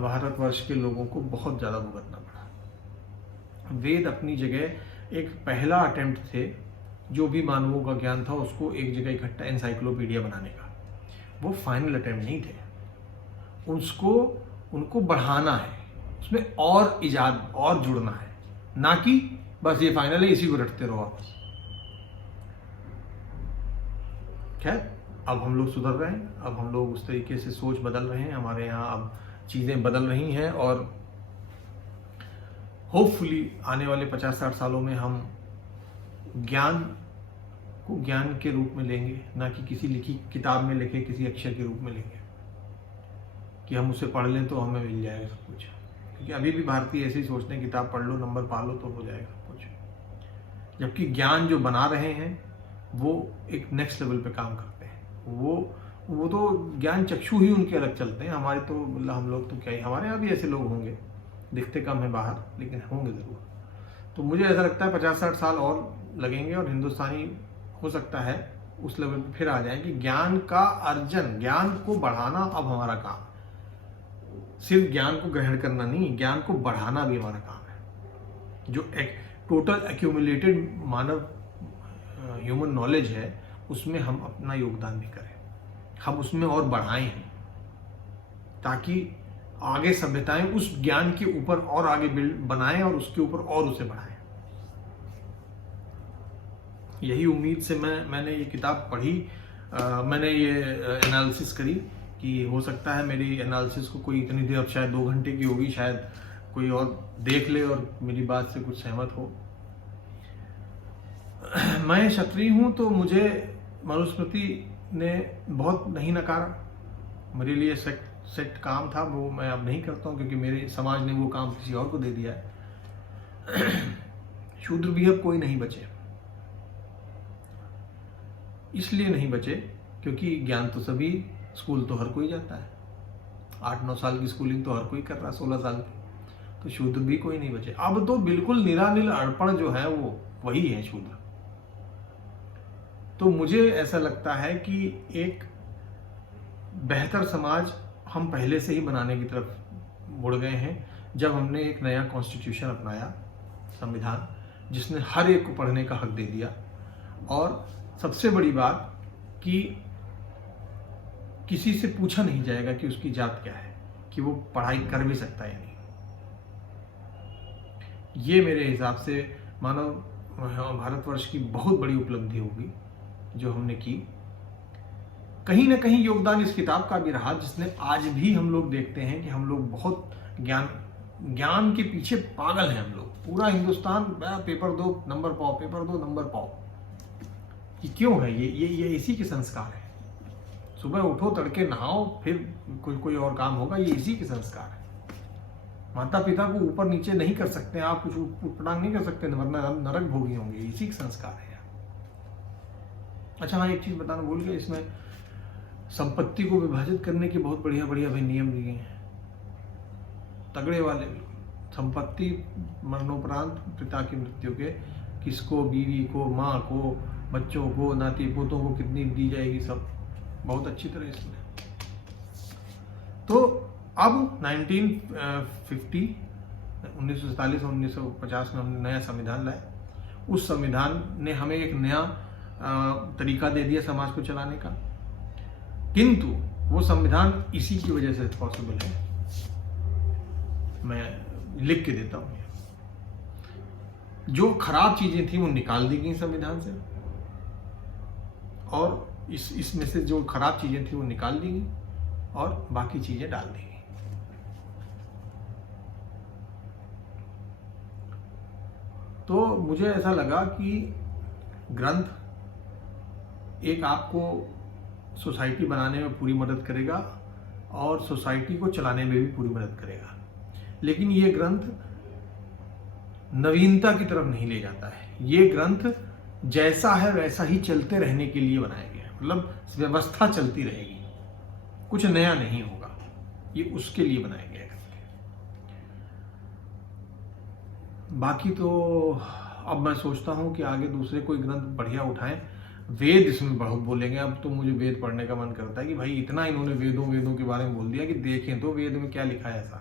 भारतवर्ष के लोगों को बहुत ज्यादा भुगतना पड़ा। वेद अपनी जगह एक पहला अटेम्प्ट थे, जो भी मानवों का ज्ञान था उसको एक जगह इकट्ठा एनसाइक्लोपीडिया बनाने का, वो फाइनल अटेम्प्ट नहीं थे। उनको बढ़ाना है, उसमें और इजाद और जुड़ना है, ना कि बस ये फाइनल है इसी को रटते रहो आप। खैर, अब हम लोग सुधर रहे हैं, अब हम लोग उस तरीके से सोच बदल रहे हैं, हमारे यहाँ अब चीजें बदल रही हैं और होपफुली आने वाले 50-60 सालों में हम ज्ञान को ज्ञान के रूप में लेंगे, ना कि किसी लिखी किताब में लिखे किसी अक्षर के रूप में लेंगे कि हम उसे पढ़ लें तो हमें मिल जाएगा सब कुछ। क्योंकि अभी भी भारतीय ऐसे ही सोचते हैं किताब पढ़ लो, नंबर पा लो तो हो जाएगा सब कुछ। जबकि ज्ञान जो बना रहे हैं वो एक नेक्स्ट लेवल पे काम करते हैं। वो तो ज्ञान चक्षु ही उनके अलग चलते हैं, हमारे तो हम लोग तो क्या ही, हमारे यहाँ भी ऐसे लोग होंगे, दिखते कम है बाहर लेकिन होंगे जरूर। तो मुझे ऐसा लगता है 50-60 साल और लगेंगे और हिंदुस्तानी हो सकता है उस लेवल पे फिर आ जाए कि ज्ञान का अर्जन, ज्ञान को बढ़ाना अब हमारा काम, सिर्फ ज्ञान को ग्रहण करना नहीं, ज्ञान को बढ़ाना भी हमारा काम है। जो एक टोटल एक्यूमुलेटेड मानव ह्यूमन नॉलेज है उसमें हम अपना योगदान भी करें, हम उसमें और बढ़ाएं, ताकि आगे सभ्यताएं उस ज्ञान के ऊपर और आगे बिल्ड बनाएं और उसके ऊपर और उसे बढ़ाएं। यही उम्मीद से मैंने ये किताब पढ़ी, मैंने ये एनालिसिस करी कि हो सकता है मेरी एनालिसिस को कोई इतनी देर, अब शायद 2 घंटे की होगी, शायद कोई और देख ले और मेरी बात से कुछ सहमत हो। मैं क्षत्रिय हूँ तो मुझे मनुस्मृति ने बहुत नहीं नकारा। मेरे लिए सेट काम था, वो मैं अब नहीं करता हूँ क्योंकि मेरे समाज ने वो काम किसी और को दे दिया है। शूद्र भी अब कोई नहीं बचे। इसलिए नहीं बचे क्योंकि ज्ञान तो सभी, स्कूल तो हर कोई जाता है, 8-9 साल की स्कूलिंग तो हर कोई कर रहा है, 16 साल की, तो शूद्र भी कोई नहीं बचे। अब तो बिल्कुल निरानिल अड़पण जो है वो वही है शूद्र। तो मुझे ऐसा लगता है कि एक बेहतर समाज हम पहले से ही बनाने की तरफ मुड़ गए हैं जब हमने एक नया कॉन्स्टिट्यूशन अपनाया, संविधान, जिसने हर एक को पढ़ने का हक दे दिया। और सबसे बड़ी बात कि किसी से पूछा नहीं जाएगा कि उसकी जात क्या है, कि वो पढ़ाई कर भी सकता है या नहीं। ये मेरे हिसाब से मानव भारतवर्ष की बहुत बड़ी उपलब्धि होगी जो हमने की। कहीं ना कहीं योगदान इस किताब का भी रहा, जिसने आज भी हम लोग देखते हैं कि हम लोग बहुत ज्ञान के पीछे पागल हैं। हम लोग पूरा हिंदुस्तान पेपर दो नंबर पाओ, पेपर दो नंबर पाओ। ये क्यों है? ये इसी के संस्कार है। सुबह उठो, तड़के नहाओ, फिर कोई और काम होगा, ये इसी के संस्कार है। माता पिता को ऊपर नीचे नहीं कर सकते आप, कुछ उठपटांग नहीं कर सकते वरना नरक भोगी होंगे, इसी का संस्कार है। अच्छा हाँ, एक चीज बताना भूल गया, इसमें संपत्ति को विभाजित करने के बहुत बढ़िया बढ़िया भी नियम दिए हैं, तगड़े वाले। संपत्ति मरणोपरांत पिता की मृत्यु के किसको, बीवी को, माँ को, बच्चों को, नाती पोतों को कितनी दी जाएगी, सब बहुत अच्छी तरह इसमें। तो अब 1947 और 1950 में हमने नया संविधान लाया। उस संविधान ने हमें एक नया तरीका दे दिया समाज को चलाने का, किंतु वो संविधान इसी की वजह से पॉसिबल है। मैं लिख के देता हूं, जो खराब चीजें थी वो निकाल दी गई संविधान से, और इसमें से जो खराब चीजें थी वो निकाल दी गई और बाकी चीजें डाल दी गई। तो मुझे ऐसा लगा कि ग्रंथ एक आपको सोसाइटी बनाने में पूरी मदद करेगा और सोसाइटी को चलाने में भी पूरी मदद करेगा, लेकिन ये ग्रंथ नवीनता की तरफ नहीं ले जाता है। ये ग्रंथ जैसा है वैसा ही चलते रहने के लिए बनाया गया है, मतलब व्यवस्था चलती रहेगी, कुछ नया नहीं होगा, ये उसके लिए बनाया गया है। बाकी तो अब मैं सोचता हूँ कि आगे दूसरे कोई ग्रंथ बढ़िया उठाएं। वेद इसमें बहुत बोलेंगे, अब तो मुझे वेद पढ़ने का मन करता है कि भाई इतना इन्होंने वेदों के बारे में बोल दिया कि देखें तो वेद में क्या लिखा है ऐसा,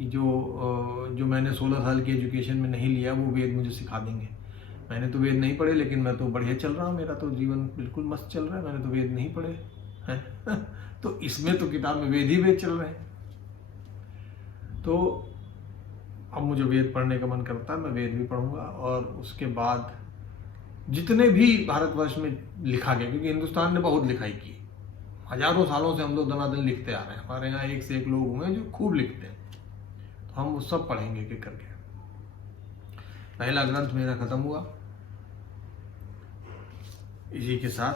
जो मैंने 16 साल की एजुकेशन में नहीं लिया वो वेद मुझे सिखा देंगे। मैंने तो वेद नहीं पढ़े, लेकिन मैं तो बढ़िया चल रहा हूँ, मेरा तो जीवन बिल्कुल मस्त चल रहा है, मैंने तो वेद नहीं पढ़े हैं। तो इसमें तो किताब में वेद ही वेद चल रहे हैं। तो अब मुझे वेद पढ़ने का मन करता है, मैं वेद भी पढ़ूंगा। और उसके बाद जितने भी भारतवर्ष में लिखा गया, क्योंकि हिंदुस्तान ने बहुत लिखाई की, हजारों सालों से हम लोग दनादन लिखते आ रहे हैं, हमारे यहाँ एक से एक लोग हुए हैं जो खूब लिखते हैं, तो हम वो सब पढ़ेंगे एक करके। पहला ग्रंथ मेरा खत्म हुआ। इसी के साथ